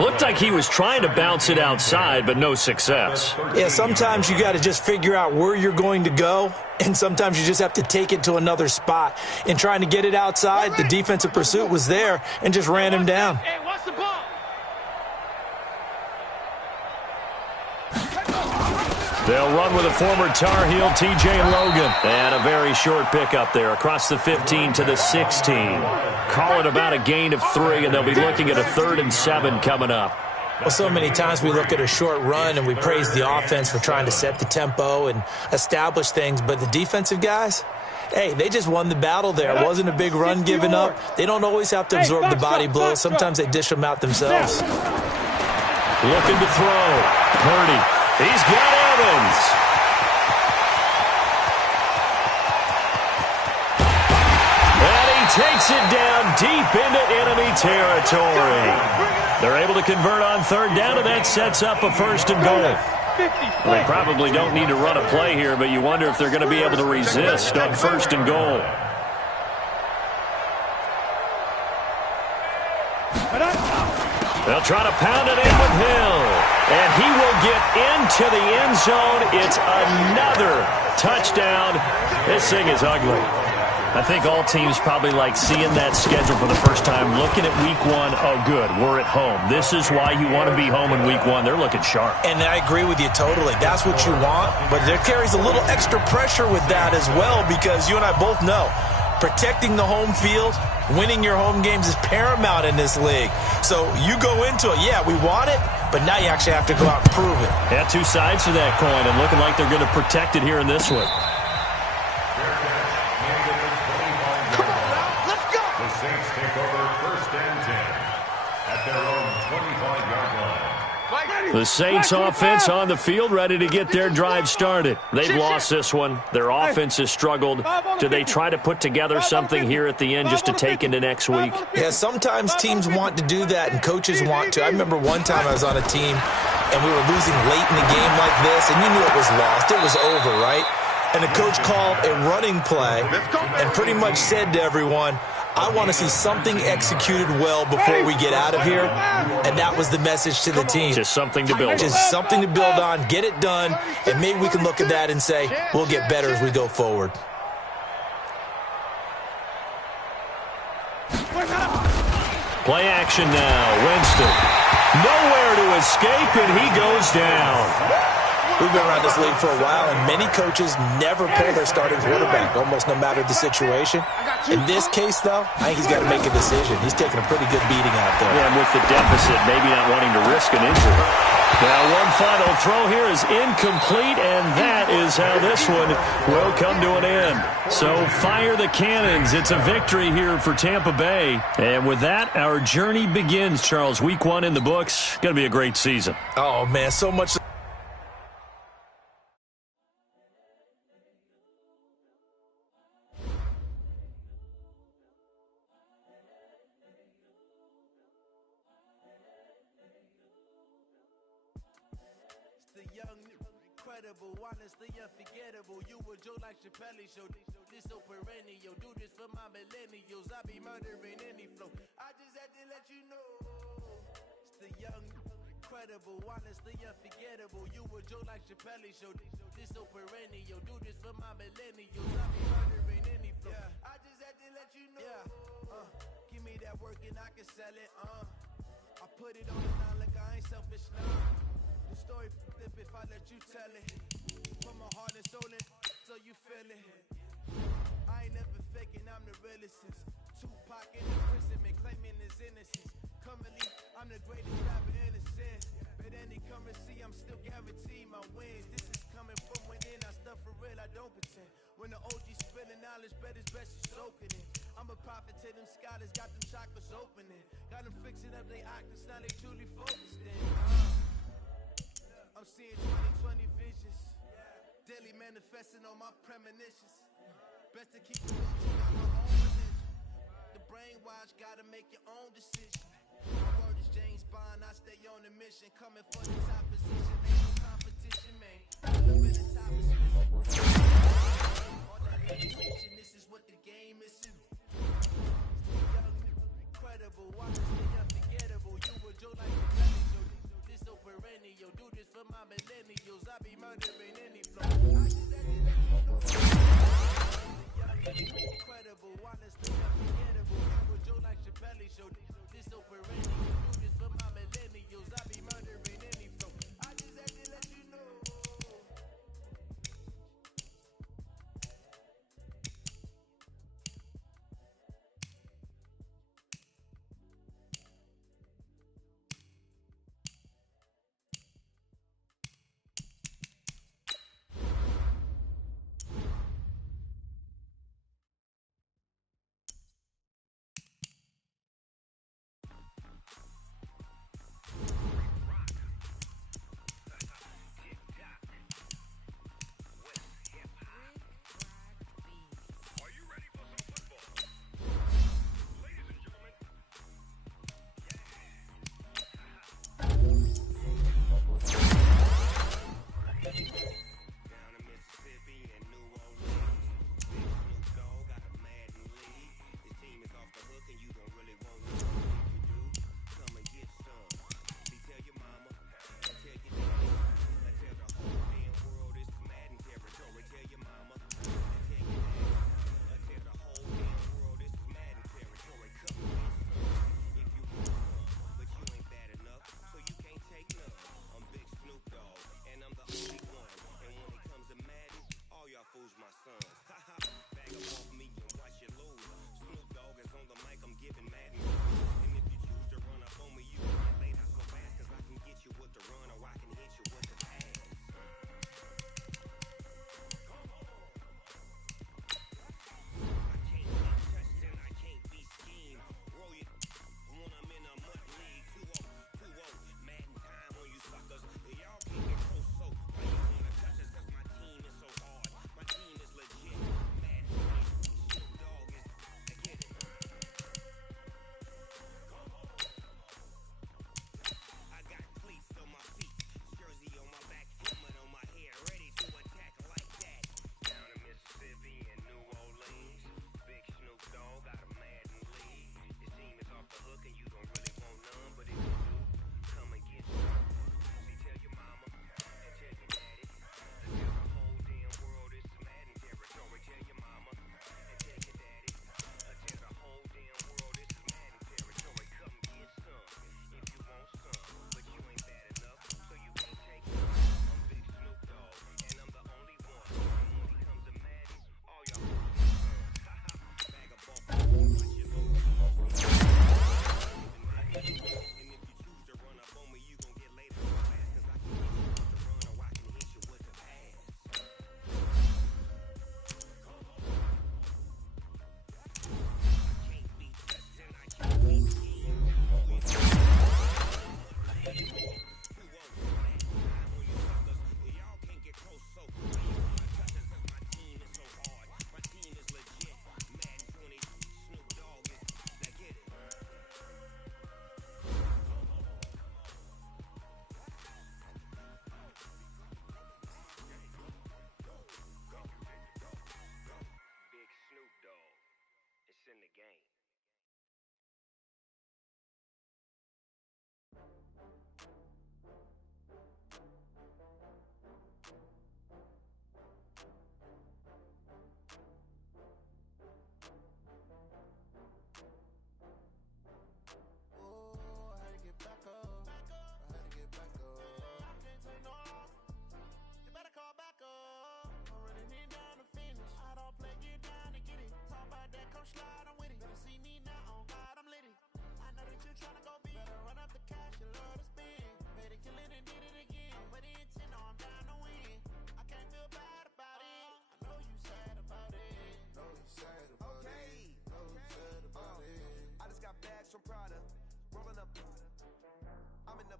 Looked like he was trying to bounce it outside, but no success. Yeah, sometimes you got to just figure out where you're going to go, and sometimes you just have to take it to another spot. In trying to get it outside, the defensive pursuit was there and just ran him down. Hey, watch the ball. They'll run with a former Tar Heel, T.J. Logan. And a very short pickup there across the 15 to the 16. Call it about a gain of 3, and they'll be looking at a 3rd and 7 coming up. Well, so many times we look at a short run and we praise the offense for trying to set the tempo and establish things, but the defensive guys, hey, they just won the battle there. It wasn't a big run given up. They don't always have to absorb the body blows. Sometimes they dish them out themselves. Looking to throw. Purdy. He's got Evans. And he takes it down deep into enemy territory. They're able to convert on 3rd down, and that sets up a 1st and goal. Well, they probably don't need to run a play here, but you wonder if they're going to be able to resist on 1st and goal. They'll try to pound it in with Hill. And he will get into the end zone. It's another touchdown. This thing is ugly. I think all teams probably like seeing that schedule for the first time, looking at week 1. Oh, good, we're at home. This is why you want to be home in week 1. They're looking sharp. And I agree with you totally. That's what you want, but there carries a little extra pressure with that as well, because you and I both know protecting the home field, winning your home games is paramount in this league. So you go into it, yeah, we want it, but now you actually have to go out and prove it. Yeah, 2 sides to that coin, and looking like they're going to protect it here in this one. Saints take over 1st and 10 at their own 25-yard line. The Saints offense on the field, ready to get their drive started. They've lost this one. Their offense has struggled. Do they try to put together something here at the end just to take into next week? Yeah, sometimes teams want to do that and coaches want to. I remember one time I was on a team and we were losing late in the game like this, and you knew it was lost. It was over, right? And the coach called a running play and pretty much said to everyone, I want to see something executed well before we get out of here. And that was the message to the team. Just something to build on. Just something to build on, get it done, and maybe we can look at that and say, we'll get better as we go forward. Play action now. Winston. Nowhere to escape, and he goes down. We've been around this league for a while, and many coaches never pull their starting quarterback, almost no matter the situation. In this case, though, I think he's got to make a decision. He's taking a pretty good beating out there. Yeah, and with the deficit, maybe not wanting to risk an injury. Now, one final throw here is incomplete, and that is how this one will come to an end. So fire the cannons. It's a victory here for Tampa Bay. And with that, our journey begins, Charles. Week 1 in the books. Going to be a great season. Oh, man, so much. Honestly unforgettable. You a joke like Chappelle show. This so perennial. Do this for my millennials. I be murdering any flow. I just had to let you know. It's the young, incredible, honestly unforgettable. You a joke like Chappelle show. This so perennial. Do this for my millennials. I be murdering any flow. I just had to let you know. Give me that work and I can sell it. I put it on the line like I ain't selfish now. The story flip if I let you tell it. From my heart and soul in, so you feel it. I ain't never faking, I'm the realest since Tupac in the prison, claiming his innocence. Currently, I'm the greatest rapper in the sense. At any currency, I'm still guaranteed my wins. This is coming from within, I stuff for real, I don't pretend. When the OG spilling knowledge, bet it's best you soaking it. I'm a prophet to them scholars, got them chakras opening. Got them fixing up they octaves, now they truly focused in. I'm seeing 2020 visions. Daily manifesting on my premonitions. Best to keep it on my own religion. The brainwash, gotta make your own decision. My word is James Bond, I stay on a mission. Coming for the top position, ain't no competition, man. Been the top is all that meditation, this is what the game is to. Young, incredible, honestly unforgettable. You a joke like a belly show. This so perennial, do this for my millennials. I be murdering any flow. Incredible, honestly unforgettable. You a joke like Chappelle show. This so perennial, do this for my millennials. I be murdering any flow. I just had to let you know.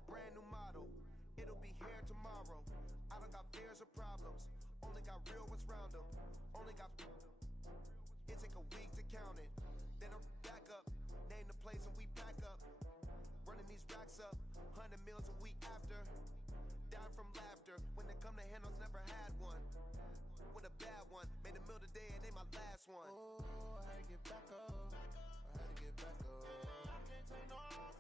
brand new model. It'll be here tomorrow. I don't got fears or problems. Only got real ones round them. Only got. It take a week to count it. Then I'm back up. Name the place and we pack up. Running these racks up. 100 meals a week after. Dying from laughter. When they come to handles, never had one. With a bad one. Made a meal today and they my last one. Oh, I had to get back up. I had to get back up. I can't take no off.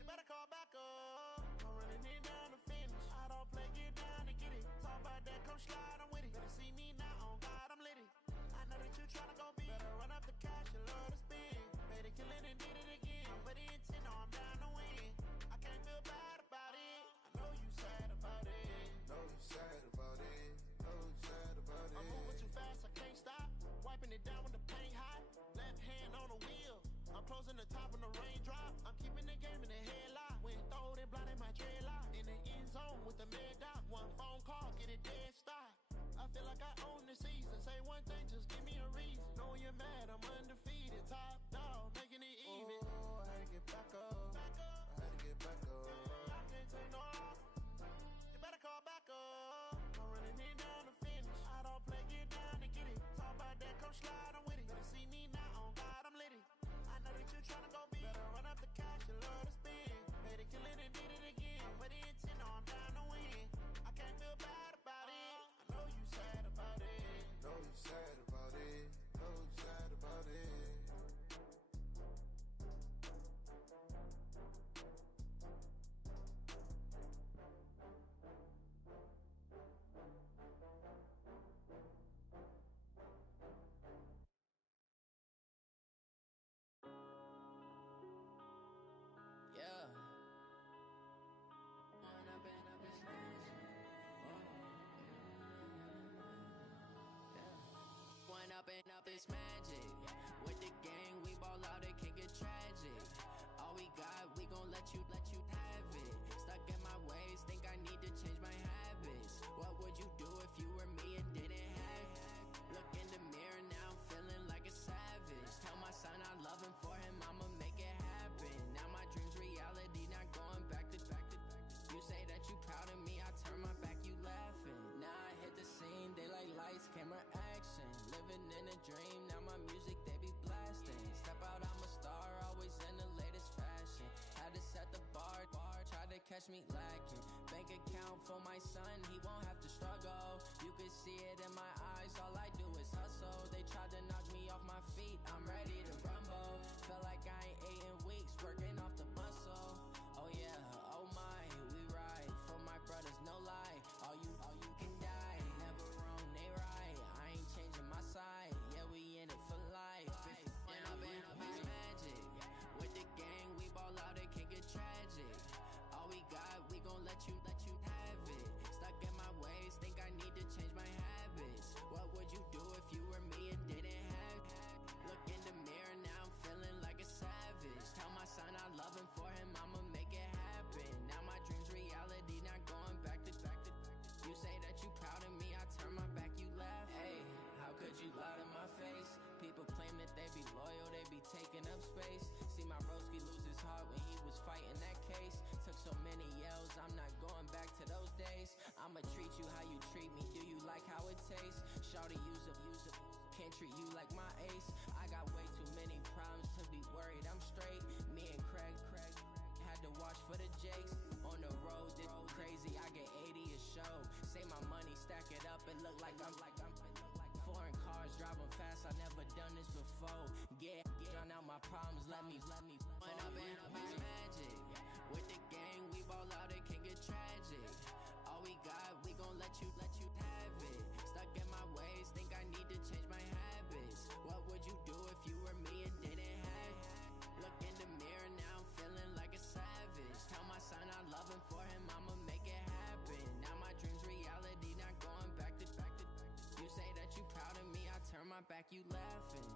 You better call back up. I'm running it down to finish. I don't play, get down to get it. Talk about that, come slide, I'm with it. Better see me now, on God, I'm litty. I know that you tryna go big. Better run up the cash, you love to spend. Made it, kill it, and did it again. But the intent, no, I'm down to win. I can't feel bad about it. I know you sad about it. Know you sad about it. Know you sad about it. I'm moving too fast, I can't stop. Wiping it down with the paint hot. Left hand on the wheel. I'm closing the top when the raindrop. I'm keeping the game in the headlock. When throwed and blinded my dreadlock. In the end zone with the mad dot. One phone call, get it dead stop. I feel like I own the season. Say one thing, just give me a reason. Know you're mad, I'm undefeated. Top dog, making it even. Oh, I had to get back up. I had to get back up. I can't take no off. You better call back up. I'm running it down to finish. I don't play, get down to get it. Talk about that, come slide, I'm with it. Better see me now, on God, I'm litty. I know that you tryna go big. Better run up the cash, you love to spend. Made it, kill it, and did it again. But the intent, no, I'm down to win. I can't feel bad about it. I know you sad about it. Know you sad about it. Know you sad about it. Yeah. When I've been up this magic. When up and up this magic. With the gang, we ball out, it can get tragic. All we got, we gon' let you have it. Stuck in my ways, think I need to change my habits. What would you do if you were me and didn't have it? Look in the mirror, now I'm feeling like a savage. Tell my son I'm loving for him, I'ma make it happen. Now my dreams reality, not going back to. You say that you proud of me, I turn my back, you laughing. Now I hit the scene, they like lights, camera, action. Living in a dream, now my music, they be blasting. Step out, I'm a star, always in the latest fashion. Had to set the bar, try to catch me lacking. Bank account for my son, he won't have to struggle. You can see it in my eyes, all I do is hustle. They tried to knock me off my feet, I'm ready to rumble. Feel like I ain't ate in weeks, working off the muscle. Oh yeah, oh my, we ride for my brothers, no lie. All you can die, never wrong, they right. I ain't changing my side, yeah, we in it for life. When I've been up this magic. With the gang, we ball out, it can get tragic. All we got, we gon' let you have it. Stuck in my ways, think I need to change my habits. What would you do if you were me and didn't have it? Look in the mirror, now I'm feeling like a savage. Tell my son I love him, for him, I'ma make it happen. Now my dreams reality, not going back to. You say that you proud of me, I turn my back, you laugh. Hey, how could you lie to my face? People claim that they be loyal, they be taking up space. See my broski lose his heart when he was fighting that case. Took so many yells, I'm not going back to those days. I'ma treat you how you treat me, do you like how it tastes? Shawty, use up, can't treat you like my ace. I got way too many problems to be worried, I'm straight. Me and Craig had to watch for the Jakes. On the road, this crazy, I get 80 a show. Say my money, stack it up, and look like I'm foreign cars, driving fast, I never done this before. Yeah, drown out my problems, let me When I've been up this magic. With the gang, we ball out, it can get tragic. All we got, we gon' let you have it. Stuck in my ways, think I need to change my habits. What would you do if you were me and didn't have it? Look in the mirror, now I'm feeling like a savage. Tell my son I love him, for him, I'ma make it happen. Now my dreams reality, not going back to. You say that you proud of me, I turn my back, you laughing.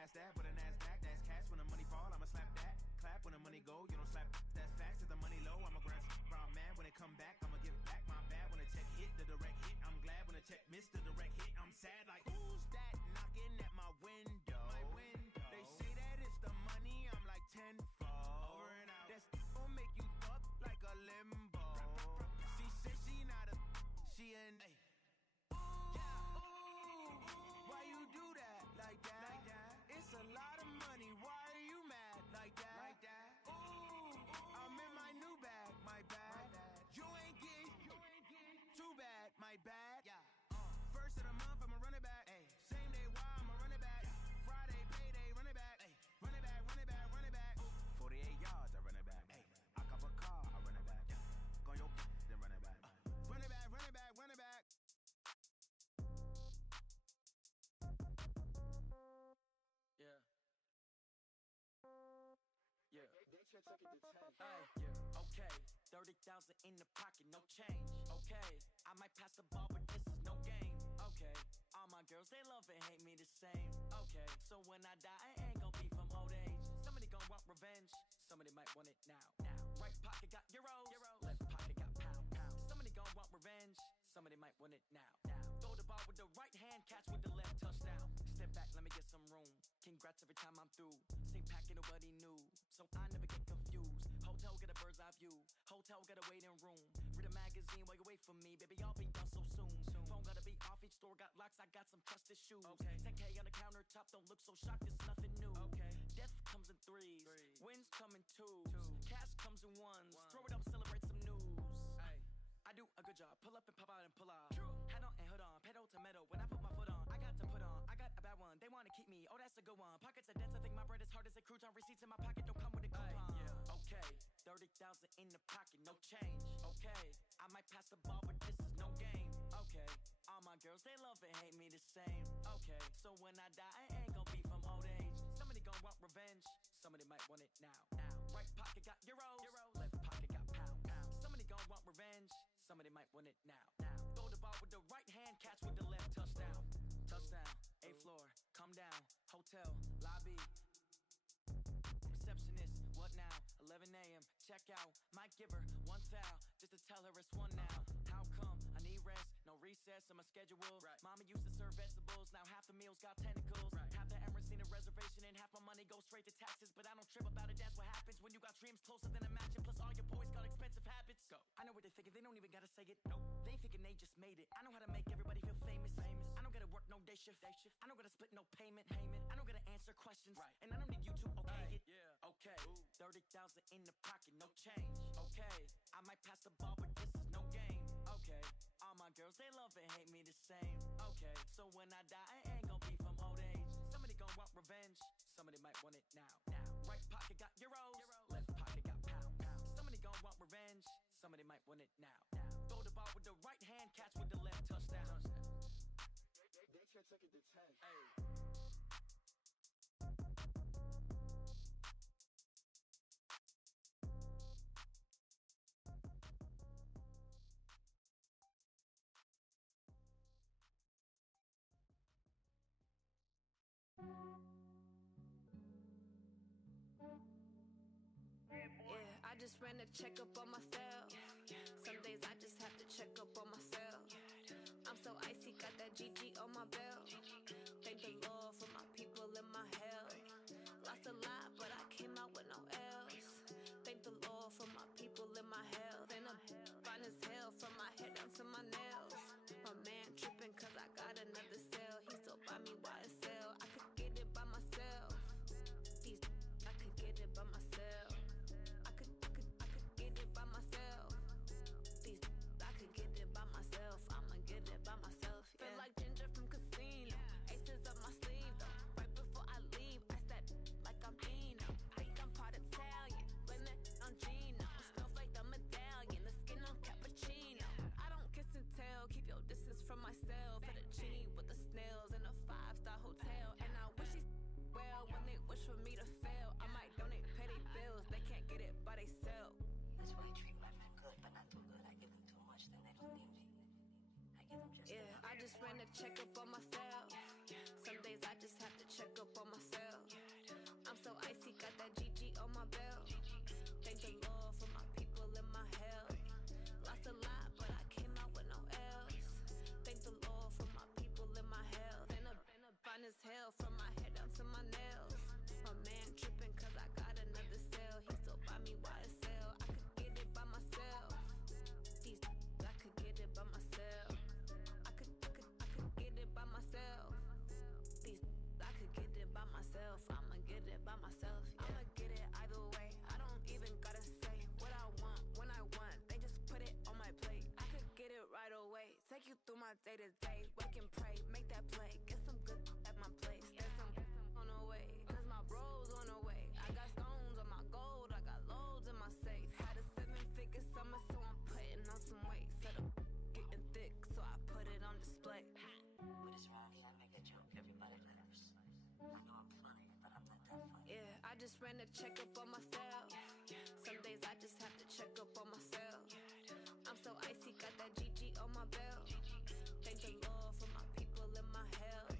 pass that with a NASDAQ. That's cash when the money fall, I'ma slap that. Clap when the money go, you don't slap. That's facts. If the money low, I'ma grab brown man. When it come back, I'ma give it back. My bad when the check hit, the direct hit. I'm glad when the check missed the direct hit. I'm sad like, who's that knocking at my window? They say that it's the money, I'm like tenfold. Over and out. That's gon' make you up like a limbo. She said she not a, she an. Why you do that like that? It's a lot of money. Why are you mad like that? Ooh, I'm in my new bag, my bad. You ain't getting too bad, my bad. First of the month, I'ma run it back. Same day, why I'ma run it back. Friday, payday, run it back. Run it back, run it back, run it back. 48 yards, I run it back. I cop a car, I run it back. Go your then run it back. Run it back, run it back, run it back. Okay, 30,000 in the pocket, no change. Okay, I might pass the ball, but this is no game. Okay, all my girls, they love and hate me the same. Okay, so when I die, I ain't gon' be from old age. Somebody gon' want revenge, somebody might want it now. Right pocket got euros, left pocket got pound. Somebody gon' want revenge, somebody might want it now. Throw the ball with the right hand, catch with the left, touchdown. Step back, let me get some room. Congrats every time I'm through. Same packet, nobody knew, so I never get confused. Hotel get a bird's eye view, hotel get a waiting room. Read a magazine while you wait for me, baby, I'll be done so soon. Phone gotta be off, each store got locks, I got some trusted shoes. 10K on the countertop, don't look so shocked, it's nothing new. Death comes in threes, wins come in twos, cash comes in ones. Throw it up, celebrate some news. I do a good job, pull up and pop out and pull out. Head on and hood on, pedal to metal. When I put my foot on, I got to put on. I got a bad one, they wanna keep me, oh that's a good one. Pockets are dense, I think my bread is hard as a crouton. Receipts in my pocket don't come with a coupon. Okay, 30,000 in the pocket, no change. Okay, I might pass the ball, but this is no game. Okay, all my girls, they love and hate me the same. Okay, so when I die, I ain't gon' be from old age. Somebody gon' want revenge, somebody might want it now. Right pocket got euros, left pocket got pound. Somebody gon' want revenge, somebody might want it now. Throw the ball with the right hand, catch with the left, touchdown. Touchdown, 8th floor, come down, hotel, lobby. Receptionist, what now? 11 a.m., check out. Might give her one foul, just to tell her it's one now. How come? I need rest, no recess in my schedule. Mama used to serve vegetables, now half the meals got tentacles. Half the Emirates need a reservation and half my money goes straight to taxes. But I don't trip about it, that's what happens when you got dreams closer than a mansion. Plus all your boys got expensive habits. I know what they're thinking, they don't even gotta say it. They thinking they just made it. I know how to make everybody feel famous. I don't gotta work no day shift. I don't gotta split no payment. I don't gotta answer questions. And I don't need you to okay it. Okay, 30,000 in the pocket, no change. Okay, I might pass the ball, but this is no game. Okay, all my girls, they love and hate me the same. Okay, so when I die, I ain't gon' be from old age. Somebody gon' want revenge, somebody might want it now. Right pocket got euros, left pocket got pound. Somebody gon' want revenge, somebody might want it now. Throw the ball with the right hand, catch with the left, touchdown. They can't take it to 10. Yeah, I just ran a checkup on myself. Some days I just have to check up on myself. I'm so icy, got that GG on my belt. Thank the Lord for my people and my health. Lost a lot, but I came out with no else. Thank the Lord for my people and my health. And I'm fine as hell from my head down to my nails. My man tripping cause I got another cell. He still buy me YSL. I could get it by myself. I could get it by myself. I could get it by myself. I could get it by myself. I'ma get it by myself. Yeah. Feel like Ginger from Casino. Aces up my sleeve though. Right before I leave, I said like I'm Dino. Think I'm part Italian. Blame it on Gino. Snowflake the medallion. The skin on cappuccino. I don't kiss and tell. Keep your distance from myself. Fettuccine with the snails in a 5-star hotel. And I wish these well when they wish for me to fail. I might donate, pay their bills. They can't get it by they self. That's why you treat my men good, but not too good. I give them too much, then they don't need me. I give them just I just ran a checkup on myself. Some days I just have to check up on myself. myself. I'ma get it by myself. Yeah. I'ma get it either way. I don't even gotta say what I want when I want. They just put it on my plate. I could get it right away. Take you through my day to day. Wake and pray, make that play. Get some good at my place. There's some on the way, cause my bros on the way. I got stones on my gold. I got loads in my safe. Had a 7-figure summer, so I'm putting on some weight. Set up getting thick, so I put it on display. But it's wrong, I make a joke, everybody laughs. I know I'm funny, but I'm not that funny. Yeah, I just ran a checkup on myself. Some days I just have to check up on myself. I'm so icy, got that GG on my belt. Thank the Lord for my people in my health.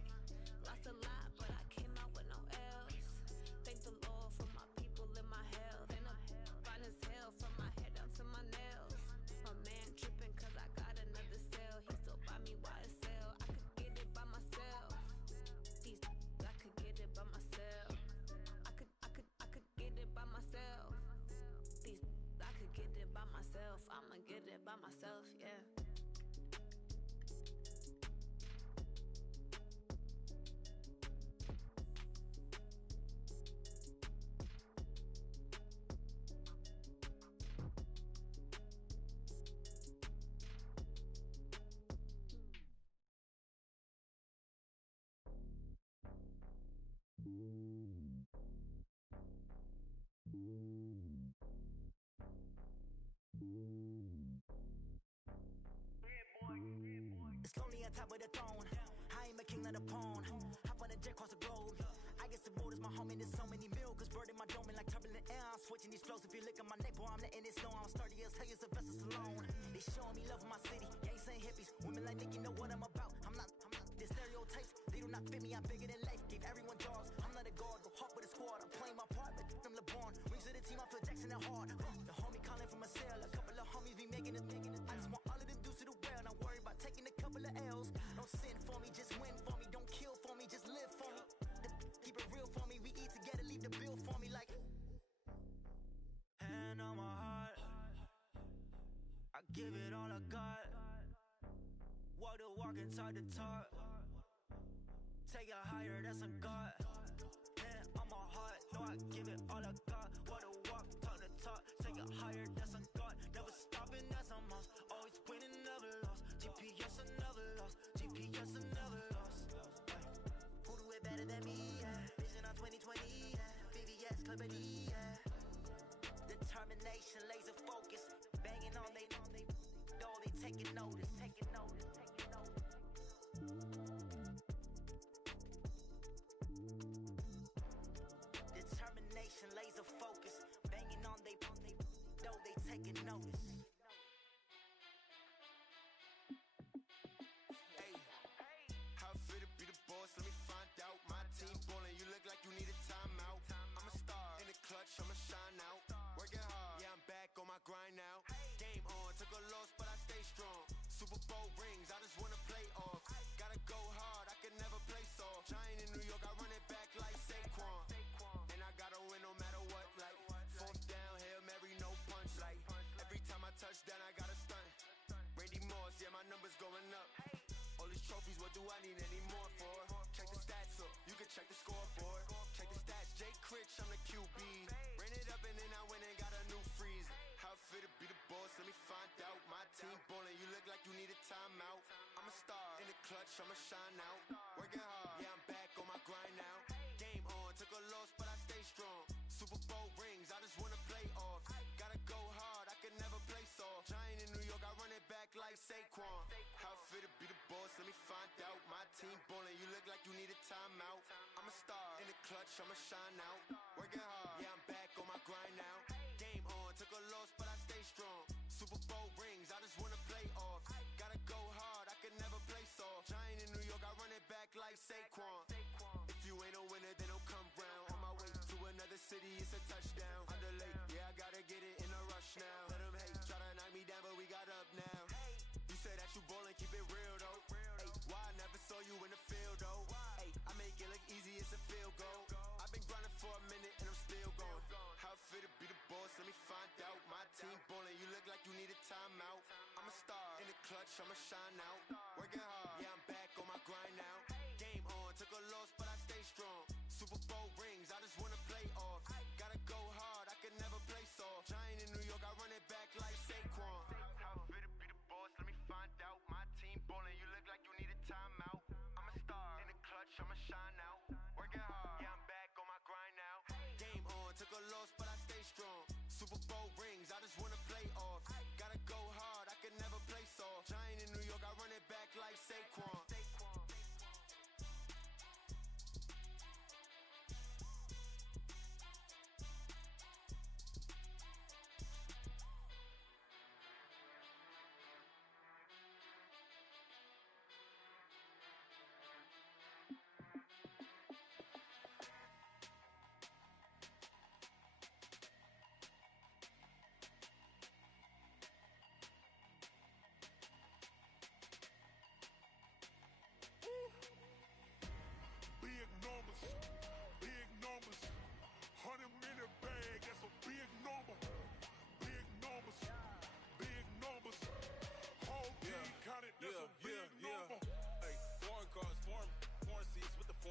Lost a lot, but I came out with no L's. Thank the Lord for my people in my health. And I'm fine as hell from my head down to my nails. My man tripping cause I got another cell. He still buy me YSL. I could get it by myself. These I could get it by myself. I could get it by myself. These I could get it by myself. I'ma get it by myself, yeah. It's lonely on top of the throne. I am a king of the pawn. Hop on a jet across the globe. I guess the road is my home and there's so many milkers burning my dome like turbulent air. I'm switching these flows. If you look at my neck, boy, I'm letting it snow. I'm sturdy as hell, as a vessel alone. They showing me love in my city. Gangs and hippies. Women like Nick, you know what I'm about. I'm not the stereotypes. They do not fit me. I'm bigger than life. Gave everyone jobs. I'm not a guard. Go hard with a squad. I'm playing my part, but I'm LeBron. Rings to the team. I feel Jackson and hard. The homie calling from a cell. A couple of homies be making it. I just want all of them dudes to do well. Not worry about taking a couple of L's. Don't sin for me, just win for me. Don't kill for me, just live for me. Keep it real for me. We eat together, leave the bill for me like. Hand on my heart, I give it all I got. Walk the walk and talk the talk. Take it higher, that's a God. Hand on my heart, no, I give it all I got. Walk the walk, talk the talk. Take it higher, that's a God. Never stopping, that's a must. Always winning, never lost. GPS, I never lost. GPS, I never lost. Who do it better than me? Yeah. Vision on 2020. Yeah. VVS, Clippity. Yeah. Determination, laser focus. Banging on they door, they taking notice. Taking notice. Taking notice. Determination, laser focus. Banging on they door, they taking notice. Hey, how fit to be the boss? Let me find out. My team ballin', you look like you need a timeout. I'm a star in the clutch, I'ma shine out. Working hard, yeah, I'm back on my grind now. Game on, took a loss, but I stay strong. Super Bowl rings, I just wanna play off. Gotta go hard, I can never play soft. Giant in New York, I run it back like Saquon. And I gotta win no matter what, like fourth down, Hail Mary, no punch. Like every time I touch down, I gotta stunt. Randy Moss, yeah, my numbers going up. All these trophies, what do I need any more for? Check the stats up, you can check the scoreboard. Check the stats, Jay Critch, I'm the QB. Ran it up and then I went and got a new freeze. How fit to be the boss, let me find out. My team ballin', you look like you need a timeout. I'm a star in the clutch, I'ma shine out. Working hard, yeah, I'm back on my grind now. Game on, took a loss, but I stay strong. Super Bowl rings, I just wanna play off. Gotta go hard, I can never play soft. Giant in New York, I run it back like Saquon. How fit to be the boss, let me find out. My team ballin', you look like you need a timeout. I'm a star in the clutch, I'ma shine out. Working hard, yeah, I'm back on my grind now. Game on, took a loss, but I stay strong. Super Bowl rings, I just wanna play off. Gotta go hard, I can never play soft. Giant in New York, I run it back like Saquon. If you ain't a winner, then don't come round. On my way to another city, it's a touchdown. Underlay, yeah, I gotta get it in a rush now. Let them hate, try to knock me down, but we got up now. You say that you ballin', keep it real though. Ay, why I never saw you in the field though? Ay, I make it look easy, it's a field goal. I've been grinding for a minute and I'm still going. How fit to be the boss, let me find out. My team ballin', you look like you need a timeout. I'm a star in the clutch, I'ma shine out. Working hard, yeah, I'm back on my grind now. Game on, took a loss, but I stay strong. Super Bowl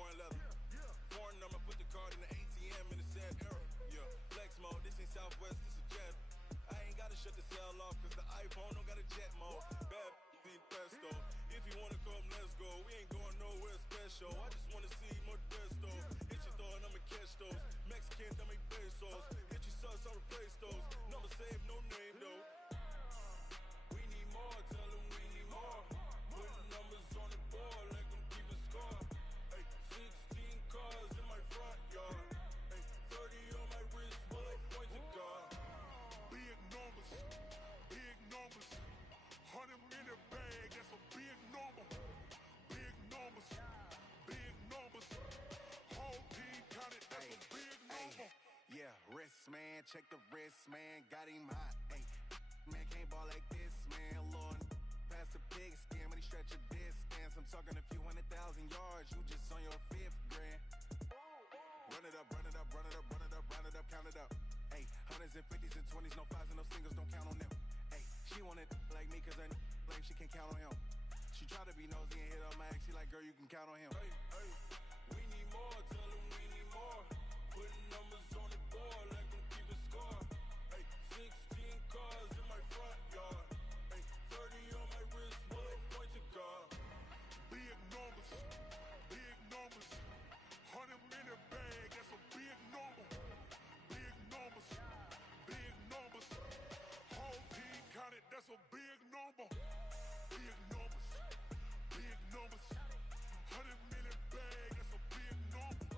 foreign leather. Foreign number, put the card in the ATM in the sad era. Yeah, flex mode, this ain't Southwest, this is jet. I ain't gotta shut the cell off, cause the iPhone don't got a jet mode. Bad need pesto. If you wanna come, let's go. We ain't going nowhere special. I just wanna see Modesto. Hit your thought, I'ma catch those. Mexican, I make pesos. Hit your sus, I'll replace those. Number save, no name though. We need more, tell them we need more. Putting numbers on the board, let them keep a score. Ay, 16 cars in my front yard. Ay, 30 on my wrist, while I point to God. Big numbers, 100 minute bag, that's a big number. Big numbers, whole team counted, that's a big number. Yeah, wrist man, check the wrist man, got him hot. Ay, man can't ball like this, man. Lord, past the pig skin when he stretch a distance. I'm talking a few 100,000 yards, you just on your 5th grand. Run it up, run it up, run it up, run it up, run it up, count it up. Ay, hundreds and 50s and 20s, no 5s and no singles, don't count on them. Ay, she want it like me, cause I like she can't count on him. She try to be nosy and hit up my ex, she like, girl, you can count on him. Hey, hey, we need more, tell them we need more. Putting numbers on the board, let them keep a score. Ay, 16 cars in my front yard. Ay, 30 on my wrist, while I point to God. Big numbers, 100 minute bag, that's a big number. Big numbers, whole team counted, that's a big number. Big numbers, 100 minute bag, that's a big number.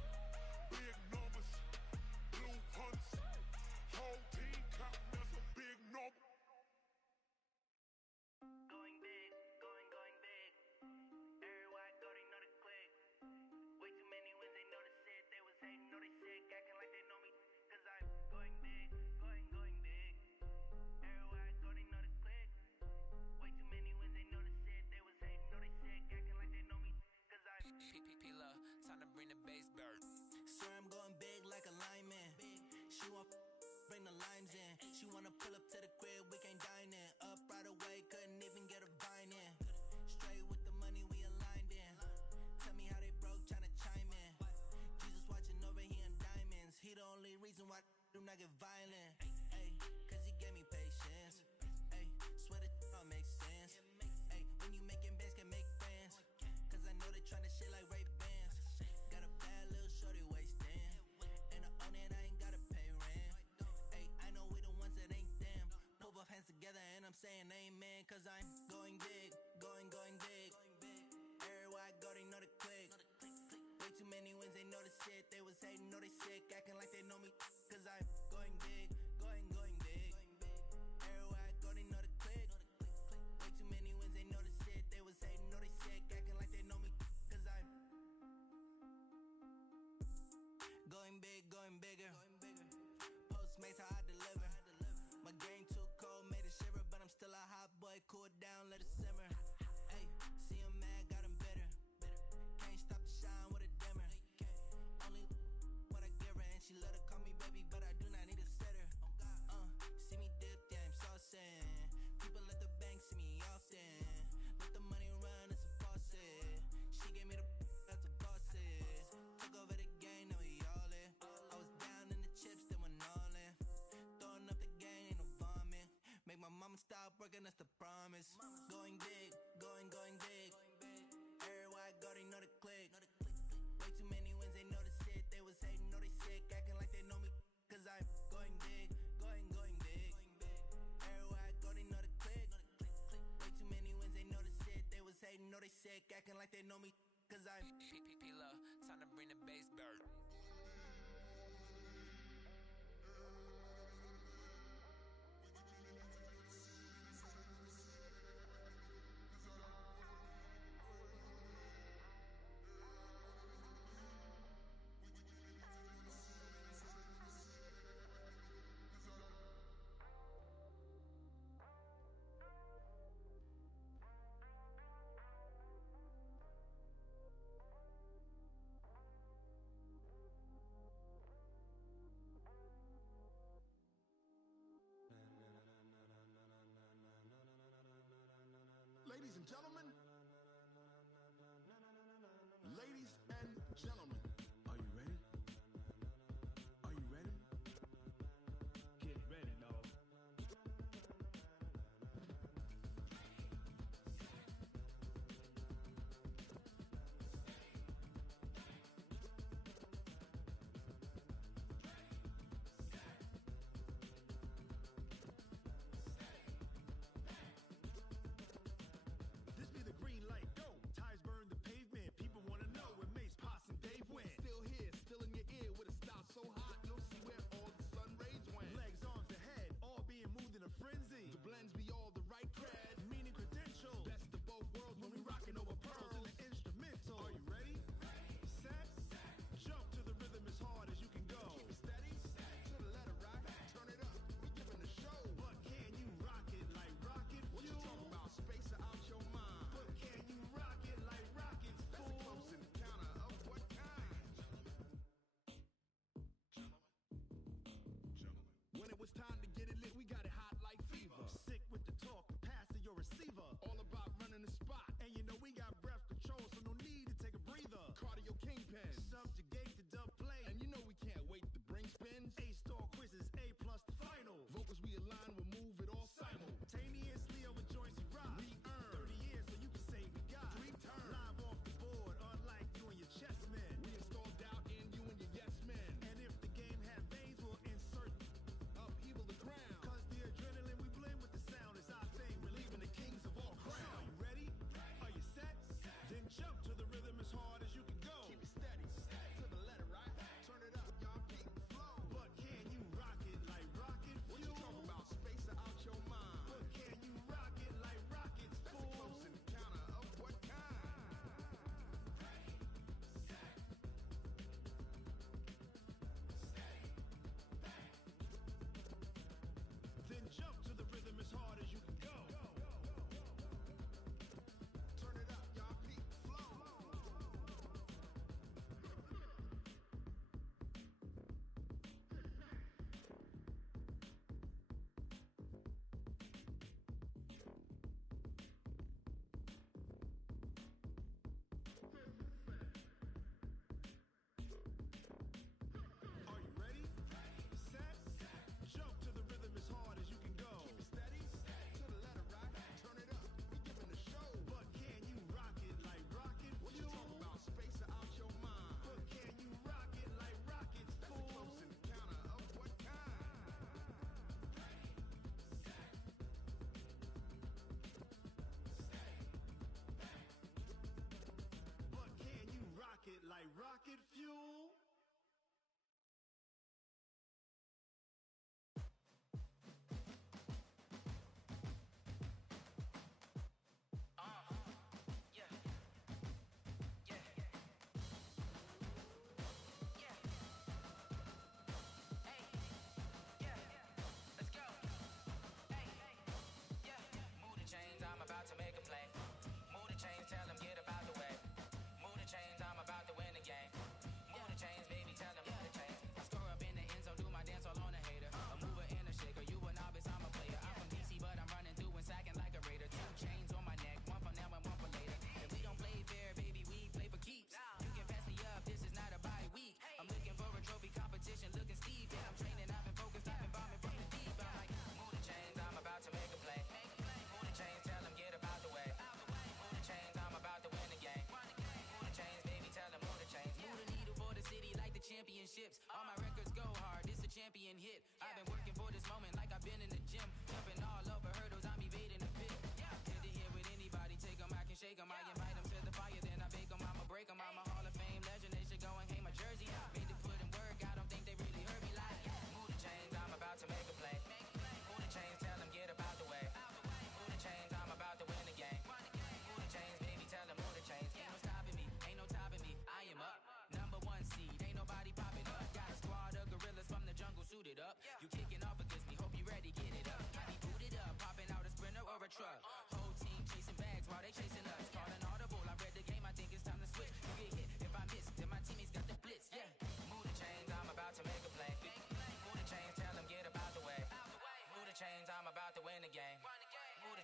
Big numbers, blue hunts, whole team counting, that's a big number. Going big, going big. Everywhere I go, they know the click. Way too many wins, they know the shit. They was hating, know they sick, acting like they know me. Cause I'm going big, going big. Everywhere I go, they know the click. Way too many wins, they know the shit. They was hating, know they sick, acting like they know me. Cause I'm P-P-P-Love, time to bring the bass bird. Swear I'm going big like a lineman. She want bring the limes in. She wanna pull up to the crib, we can't dine in. Up right away, couldn't even get a vine in. Straight with the money, we aligned in. Tell me how they broke, tryna chime in. Jesus watching over here in diamonds. He the only reason why do not get violent. Ay, cause he gave me patience. Ay, swear that all makes sense. Ay, when you making bands, can make friends. Cause I know they tryna shit like Ray-Bans. Got a bad little shorty wasting. And I own it, I ain't gotta pay rent. Ay, I know we the ones that ain't them. Pull both hands together and I'm saying amen. Cause I'm going big, going big. Everywhere I go, they know the click. Way too many wins, they know the shit. They was hating, know they sick, acting like they know me. Cause I'm going big, going big. Everywhere I go, they know the click. Way too many wins, they know the shit. They was hating, know they sick, acting like they know me. Cause I'm going big, going bigger. Postmates, how I deliver. My game too cold, made it shiver. But I'm still a hot boy, cool it down, let it simmer. Ay, see him mad, got him bitter. Can't stop the shine with a dimmer. Only what I give her, and she love to call me baby, but I do not need a sitter. See me dip, yeah, I'm saucing. People at the bank see me often. Let the money run, it's a faucet. She gave me the that's a bosses. Took over the game, now we all in. I was down in the chips, then went all in. Throwing up the game, ain't no vomit. Make my mama stop working, that's the promise. Going big, going big. Everywhere I go, they know the click. Way too many wins, they know the shit. They was hating, know they sick, acting like they know me. Cause I'm going big, going big. Everywhere I go, they know the click. Way too many wins, they know the shit. They was hating, know they sick, acting like they know me. Cause I'm P-P-P-Love, time to bring the bass bird.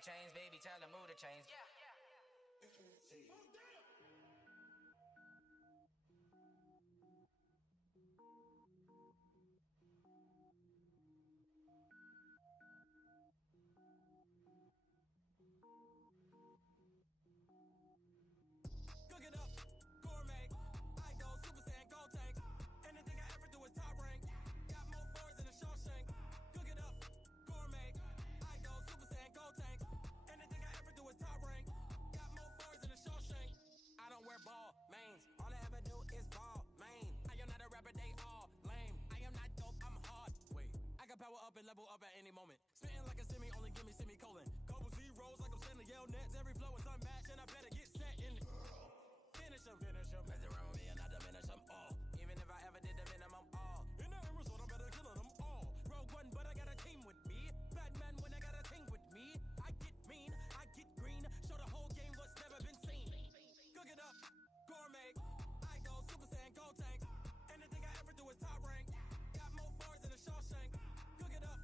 chains, baby, tell them move the chains. Cook it up, gourmet. I go Super Saiyan, go tank. Anything I ever do is top rank. Got more bars than a Shawshank. Cook it up, gourmet. I go Super Saiyan, go tank. Anything I ever do is top rank. Got more bars than a Shawshank. I don't wear ball mains. All I ever do is ball main. I am not a rapper, they all lame. I am not dope, I'm hard. Wait, I can power up and level up at any moment. Spitting like a semi, only give me semicolon. Couple zeros like I'm sending yell nets. Every flow is unmatched and I better get set in it. Finish them. Mess around with me and I diminish them all. Even if I ever did the minimum all. In the result, I better kill them all. Rogue One, but I got a team with me. Batman when I got a team with me. I get mean, I get green. Show the whole game what's never been seen. Cook it up, gourmet. I go Super Saiyan, go tank. Anything I ever do is top rank. Got more bars than a Shawshank. Cook it up,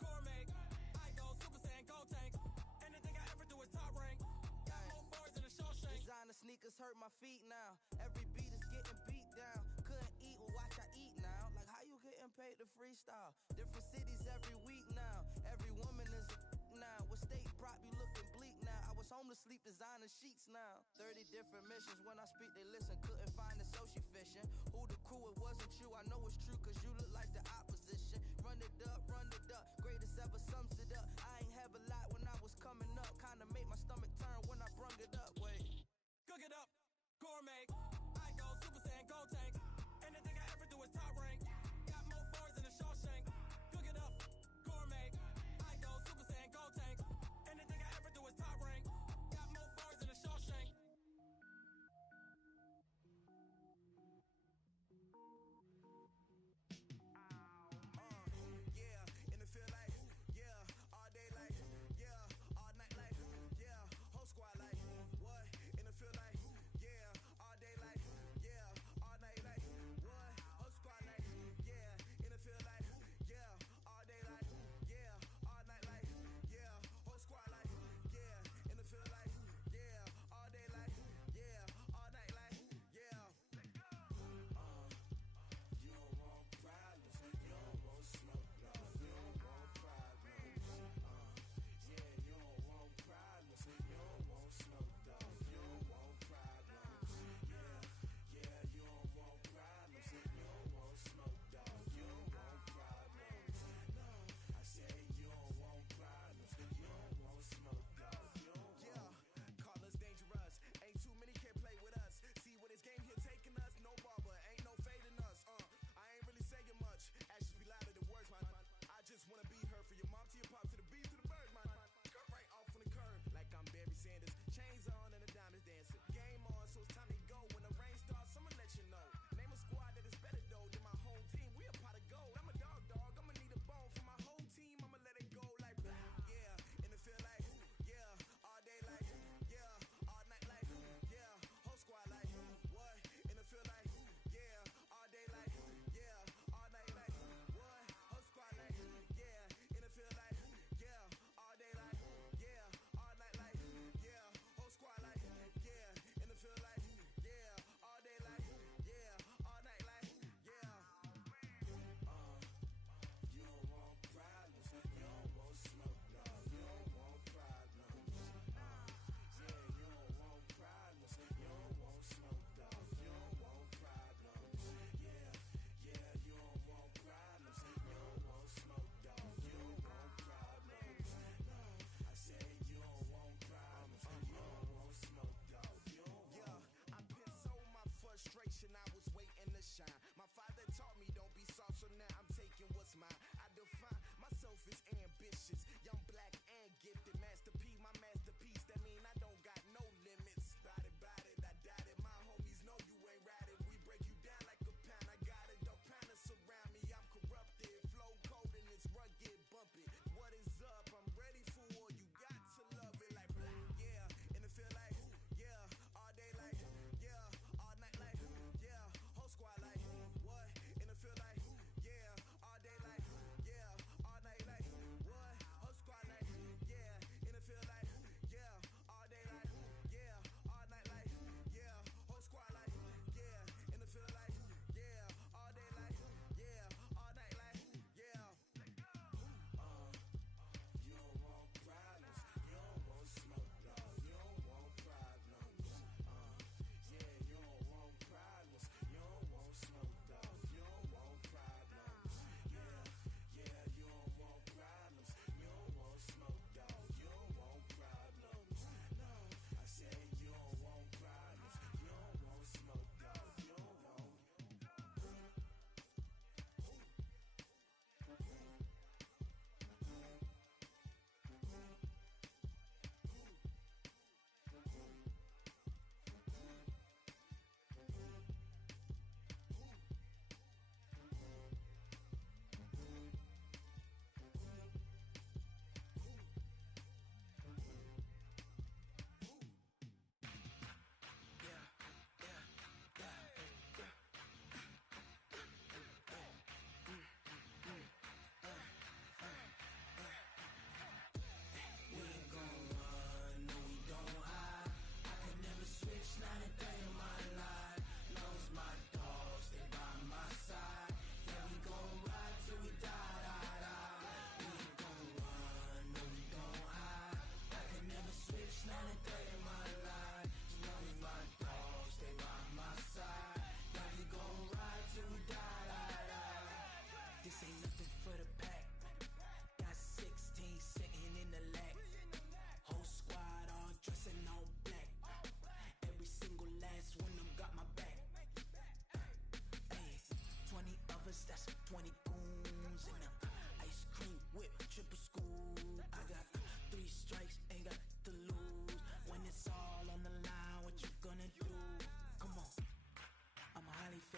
gourmet. I go Super Saiyan, go tank. Anything I ever do is top rank. Got more bars than a Shawshank. Designer sneakers hurt my feet now. Every beat is getting beat down. Couldn't eat, well watch I eat now. Like how you getting paid to freestyle? Different cities every week now. Every woman is a now. With state prop you looking bleak now. I was home to sleep designer sheets now. 30 different missions when I speak they listen. Couldn't find it so she fishing. Who the crew, it wasn't you. I know it's true cause you look like the opposition. Run it up, greatest ever sums it up. I ain't have a lot when I was coming up. Kinda made my stomach turn when I brung it up. Wait. Cook it up, gourmet. I go Super Saiyan, go tank. Anything I ever do is top rank. Got more bars than a Shawshank. Cook it up, gourmet. I go Super Saiyan, go tank. Anything I ever do is top rank. Got more bars than a Shawshank. Yeah, in the feel like, yeah, all day like, yeah, all night like, yeah, whole squad like, what? In the feel like, yeah, all day like, yeah, all night like, what? Whole squad like, yeah, in the feel like, yeah, all day like, yeah, all night like, yeah, whole squad like, yeah, in the feel like, yeah, all day like, yeah, all night like, yeah. You don't want problems, you don't want smoke, dog. You don't want problems. Yeah, you don't want problems, you don't want smoke, dog. You don't want problems. Yeah, you don't want problems, you don't want smoke, dog. You don't want problems. No, I said you don't want problems, you don't want smoke, dog. You don't want. Call us dangerous. Ain't too many can play with us. See where this game here taking us. No barber, ain't no fading us. I ain't really saying much. Actions be louder than words, man. I just wanna be heard for your mom to your pop to the beat to the bird, man. Cut right off on the curb like I'm Barry Sanders. Chains on and the diamonds dancing. Game on, so it's time to go. When the rain starts, I'ma let you know. Name a squad that is better though than my home team. We a pot of gold. I'm a dog. I'ma need a bone for my whole team. I'ma let it go like yeah. In the feel like yeah, all day like yeah, all night like yeah, whole squad like what? In the feel like yeah, all day like yeah, all night like what? Whole squad like yeah, in the feel like yeah, all day like yeah, all night like yeah, whole squad like yeah, in the feel like yeah, all day like yeah, all night like yeah. You don't want problems, you don't want smoke, dog. You don't want problems. Yeah, you don't want problems, you don't want smoke, dog. You don't want problems. Yeah, you don't want problems, you don't want smoke, dog. You don't want problems. No, I said you don't want problems, you don't want smoke, dog. You don't want. I pissed so my frustration, I was waiting to shine. My father taught me don't be soft, so now I'm taking what's mine. I define myself as ambitious, young, black, and gifted. Master P, my masterpiece. That mean I don't got no limits. Bout it, I doubt it. My homies know you ain't ride it. We break you down like a pound. I got it, don't pound us around me. I'm corrupted, flow cold and it's rugged, bumpy. What is up? I'm ready for war. You got to love it like yeah. In the feel like yeah, all day like yeah, all night like yeah, whole squad like what? In the feel like yeah, all day like yeah, all night like what? Whole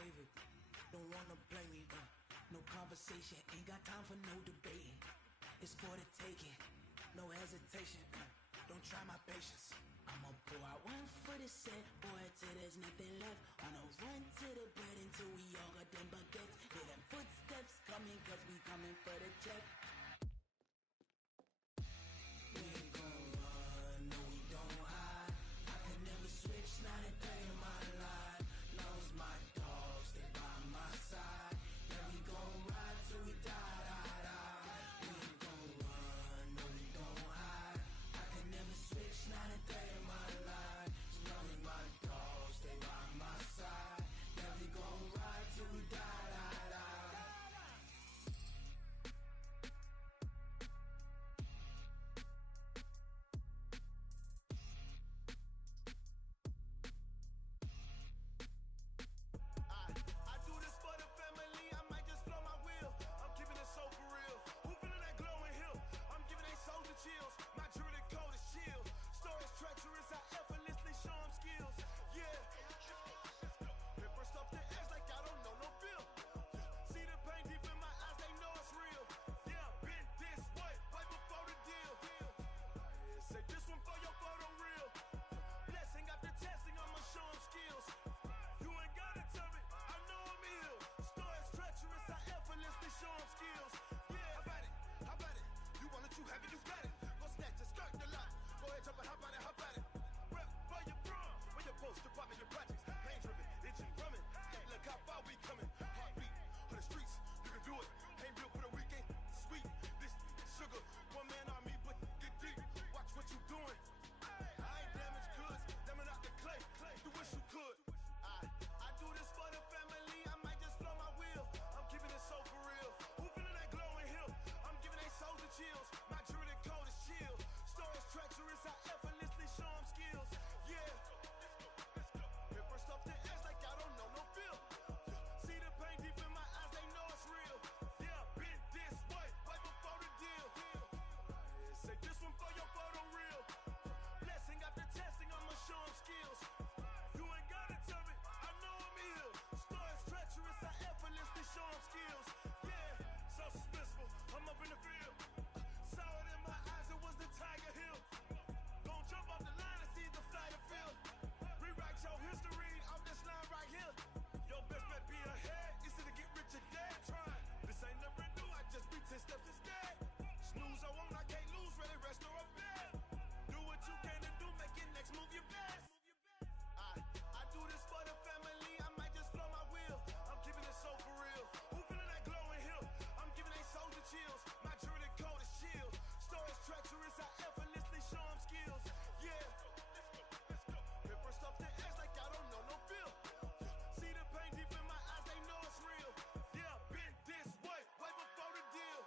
favorite. Don't wanna blame me, no conversation, ain't got time for no debating. It's for the taking, no hesitation, don't try my patience. I'ma pour out one for the set, boy, till there's nothing left. On a run to the bread until we all got them baguettes. Hear them footsteps coming, cause we coming for the check. We ain't gon' run, no we don't hide. I can never switch, not a day in my life. Knows my dogs, they by my side. Yeah, we gon' ride till we die, die, die. We ain't gon' run, no we don't hide. I can never switch, not a day in my life. As long as my dogs, they by my side. Yeah, we gon' ride till we die, die, die. I do this for the family, I might just blow my wheel. I'm keeping it so for real. Who feeling that glowing hill? I'm giving they soldier chills. My jewelry code is chill. Stories treacherous, I effortlessly show them skills. Yeah. Hit first off the edge like I don't know no feel. See the pain deep in my eyes, they know it's real. Yeah, been this way, right before the deal. Say this one for your photo real. Blessing after testing, I'ma show them skills. You ain't gotta tell me, I know I'm ill. Stories treacherous, I effortlessly show them skills. Yeah, how about it? How about it? You want it, you have it, you got it. Go snatch it, skirt the lot. Go ahead, jump it, how about it, how about it? Rep for your brum, when your poster popping your projects. Pain driven, itching, drumming. Look how far we coming. Heartbeat on the streets, you can do it. Ain't built for the weekend, sweet. This sugar, one man army, but get deep. Watch what you doing. I ain't damaged goods, damn out the clay. You wish you could. I do this for the family, I might just blow my wheel. I'm keeping it so for real. Who feeling that glowing hill? I'm giving they soldier chills. My jewelry code is chill. Stories treacherous, I effortlessly show them skills. Yeah. Hit first off the edge like I don't know no feel. See the pain deep in my eyes, they know it's real. Yeah, been this way, right before the deal. Say this one for your photo real. Blessing after testing, I'ma show them skills. You ain't gotta tell me, I know I'm ill. Stories treacherous, I effortlessly show them skills. Yeah, so suspenseful, I'm up in the field. Saw it in my eyes, it was the Tiger Hill. Gon' jump off the line and see the flight of field. Rewrite your history off this line right here. Your best bet be ahead, easy to get rich or dead trying. This ain't never new, I just be 10 steps instead. Snooze I won't, I can't lose, ready, rest or up bed. Do what you can to do, make it next move your best. I do this for the family, I might just blow my wheel. I'm keeping it so for real. Who feeling that glowing hill? I'm giving they soldier chills. My jewelry code is chill. Stories treacherous, I effortlessly show them skills. Yeah. Hit first off the edge like I don't know no feel. See the pain deep in my eyes, they know it's real. Yeah, been this way, right before the deal.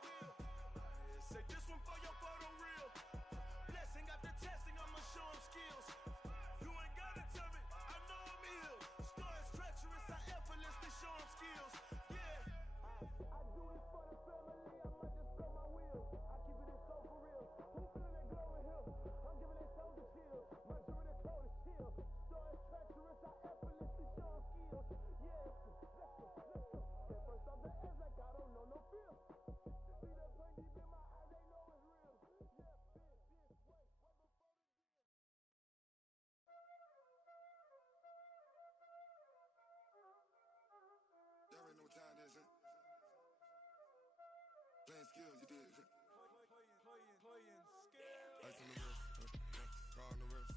Say this one for your photo real. Blessing after testing, I'ma show them skills. You ain't gotta tell me, I know I'm ill. Stories treacherous, I effortlessly show them skills. Yeah. I do this for the family, I might just blow my wheel. I keep it so for real. Who feeling that glowing hill? I'm giving they soldier chills. My jewelry code is chill. Stories treacherous, I effortlessly show them skills. Yeah, let's go. Get first off the edge like I don't know no feel. See the pain deep in my eyes, they know it's real. Yeah, been this way, right before the deal. Y'all already know what time it is, huh? Playing skills, you did. Playing Ice on the wrist, car on the wrist,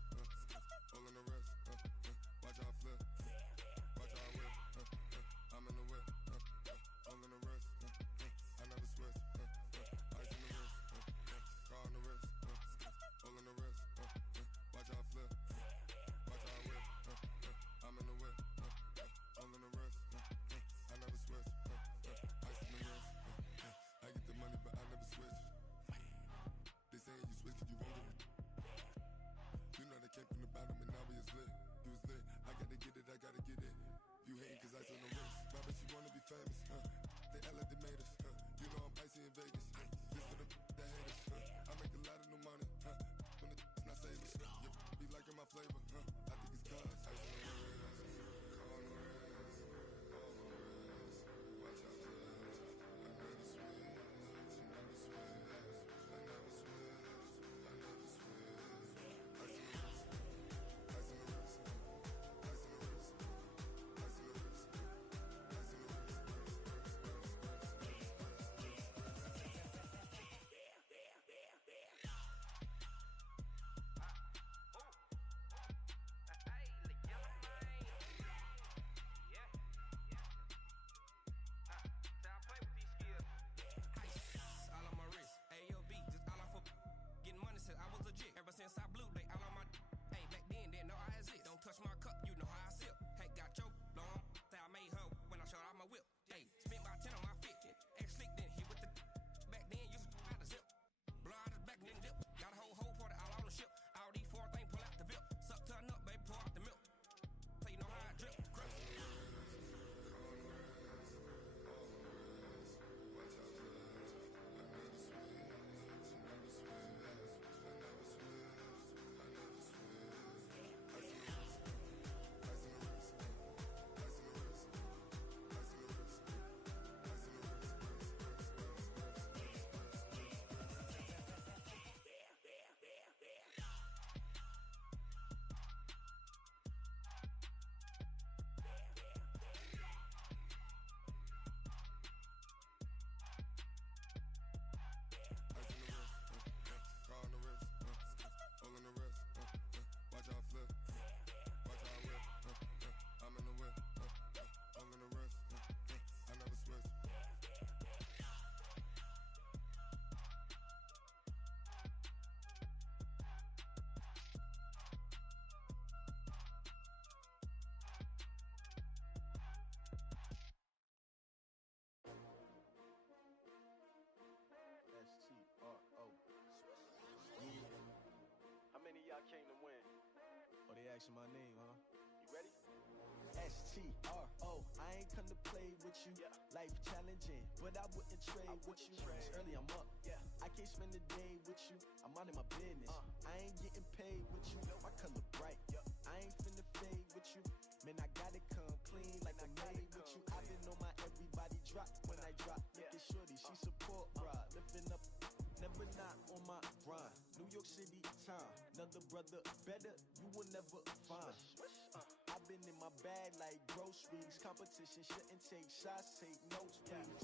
hole in the wrist, watch how I flip, watch how I whip, I'm in the whip, hole in the wrist, I never switch, ice on the wrist, car on the wrist, hole in the wrist, watch how I flip, watch how I whip, I'm in the whip, hole in the wrist, I never switch, ice on the wrist, I get the money but I never switch. They saying you switch 'cause you won't get it. You know they came from the bottom and now we is lit. You was lit, I gotta get it, I gotta get it. You hating 'cause ice on the wrist. My bitch, you wanna be famous, They act like they made us, You know I'm icy in Vegas, This for the that hate us, I make a lot of new money, When the not saving, be liking my flavor, I think it's cause ice on the wrist, car on the wrist, asking my name, huh? You ready? S-T-R-O, I ain't come to play with you. Life challenging, but I wouldn't trade with you. It's early, I'm up. I can't spend the day with you. I'm out in my business. I ain't getting paid with you. My color bright. I ain't finna fade with you. Man, I gotta come clean like I made with you. I've been on my everybody drop when I drop. Look at shorty, she support ride. Lifting up, never not on my grind. New York City time, another brother better, you will never find. I've been in my bag like groceries. Competition shouldn't take shots, take notes, please.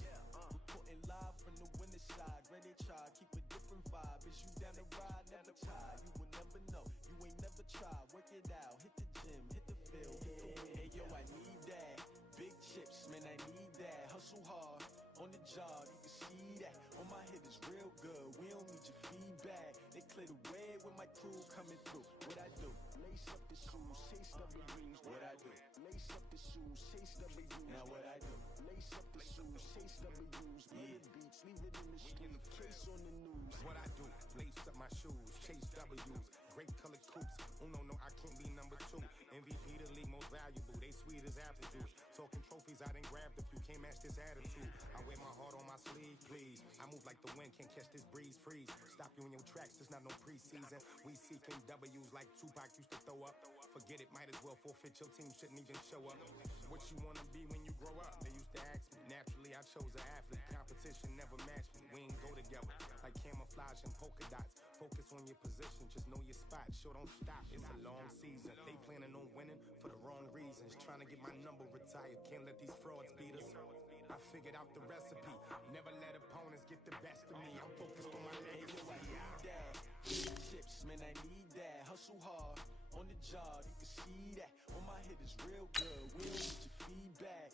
Reporting live from the winter side. Ready to try, keep a different vibe. Is you down the ride, never tired. You will never know, you ain't never tried. Work it out, hit the gym, hit the field, hit the win. Hey yo, I need that. Big chips, man, I need that. Hustle hard, on the job, you can see that. On my hit is real good, we don't need your feedback. They clear the way with my crew coming through. What I do? Lace up the shoes, chase W's. What I do? Lace up the shoes, chase W's. Now what I do? Lace up the shoes, chase W's. Mid beats, leave it in the street, case on the news. What I do? Lace up my shoes, chase W's. Great colored coops. Oh no, I can't be number 2. MVP the league most valuable. They sweet as apple juice. Talking trophies, I done grabbed a few. Can't match this attitude. I wear my heart on my sleeve, please. I move like the wind, can't catch this breeze. Freeze. Stop you in your tracks. There's not no preseason. We seeking W's like Tupac used to throw up. Forget it, might as well forfeit. Your team shouldn't even show up. What you wanna be when you grow up? They used to ask me. Naturally, I chose an athlete. Competition never matched me. We ain't go together like camouflage and polka dots. Focus on your position, just know your spot. Sure, don't stop. It's a long season. They planning on winning for the wrong reasons. Trying to get my number retired. Can't let these frauds beat us. I figured out the recipe. Never let opponents get the best of me. I'm focused on my legacy. I need that. Big chips, man, I need that. Hustle hard, on the job, you can see that. On my hit is real good, we don't need your feedback.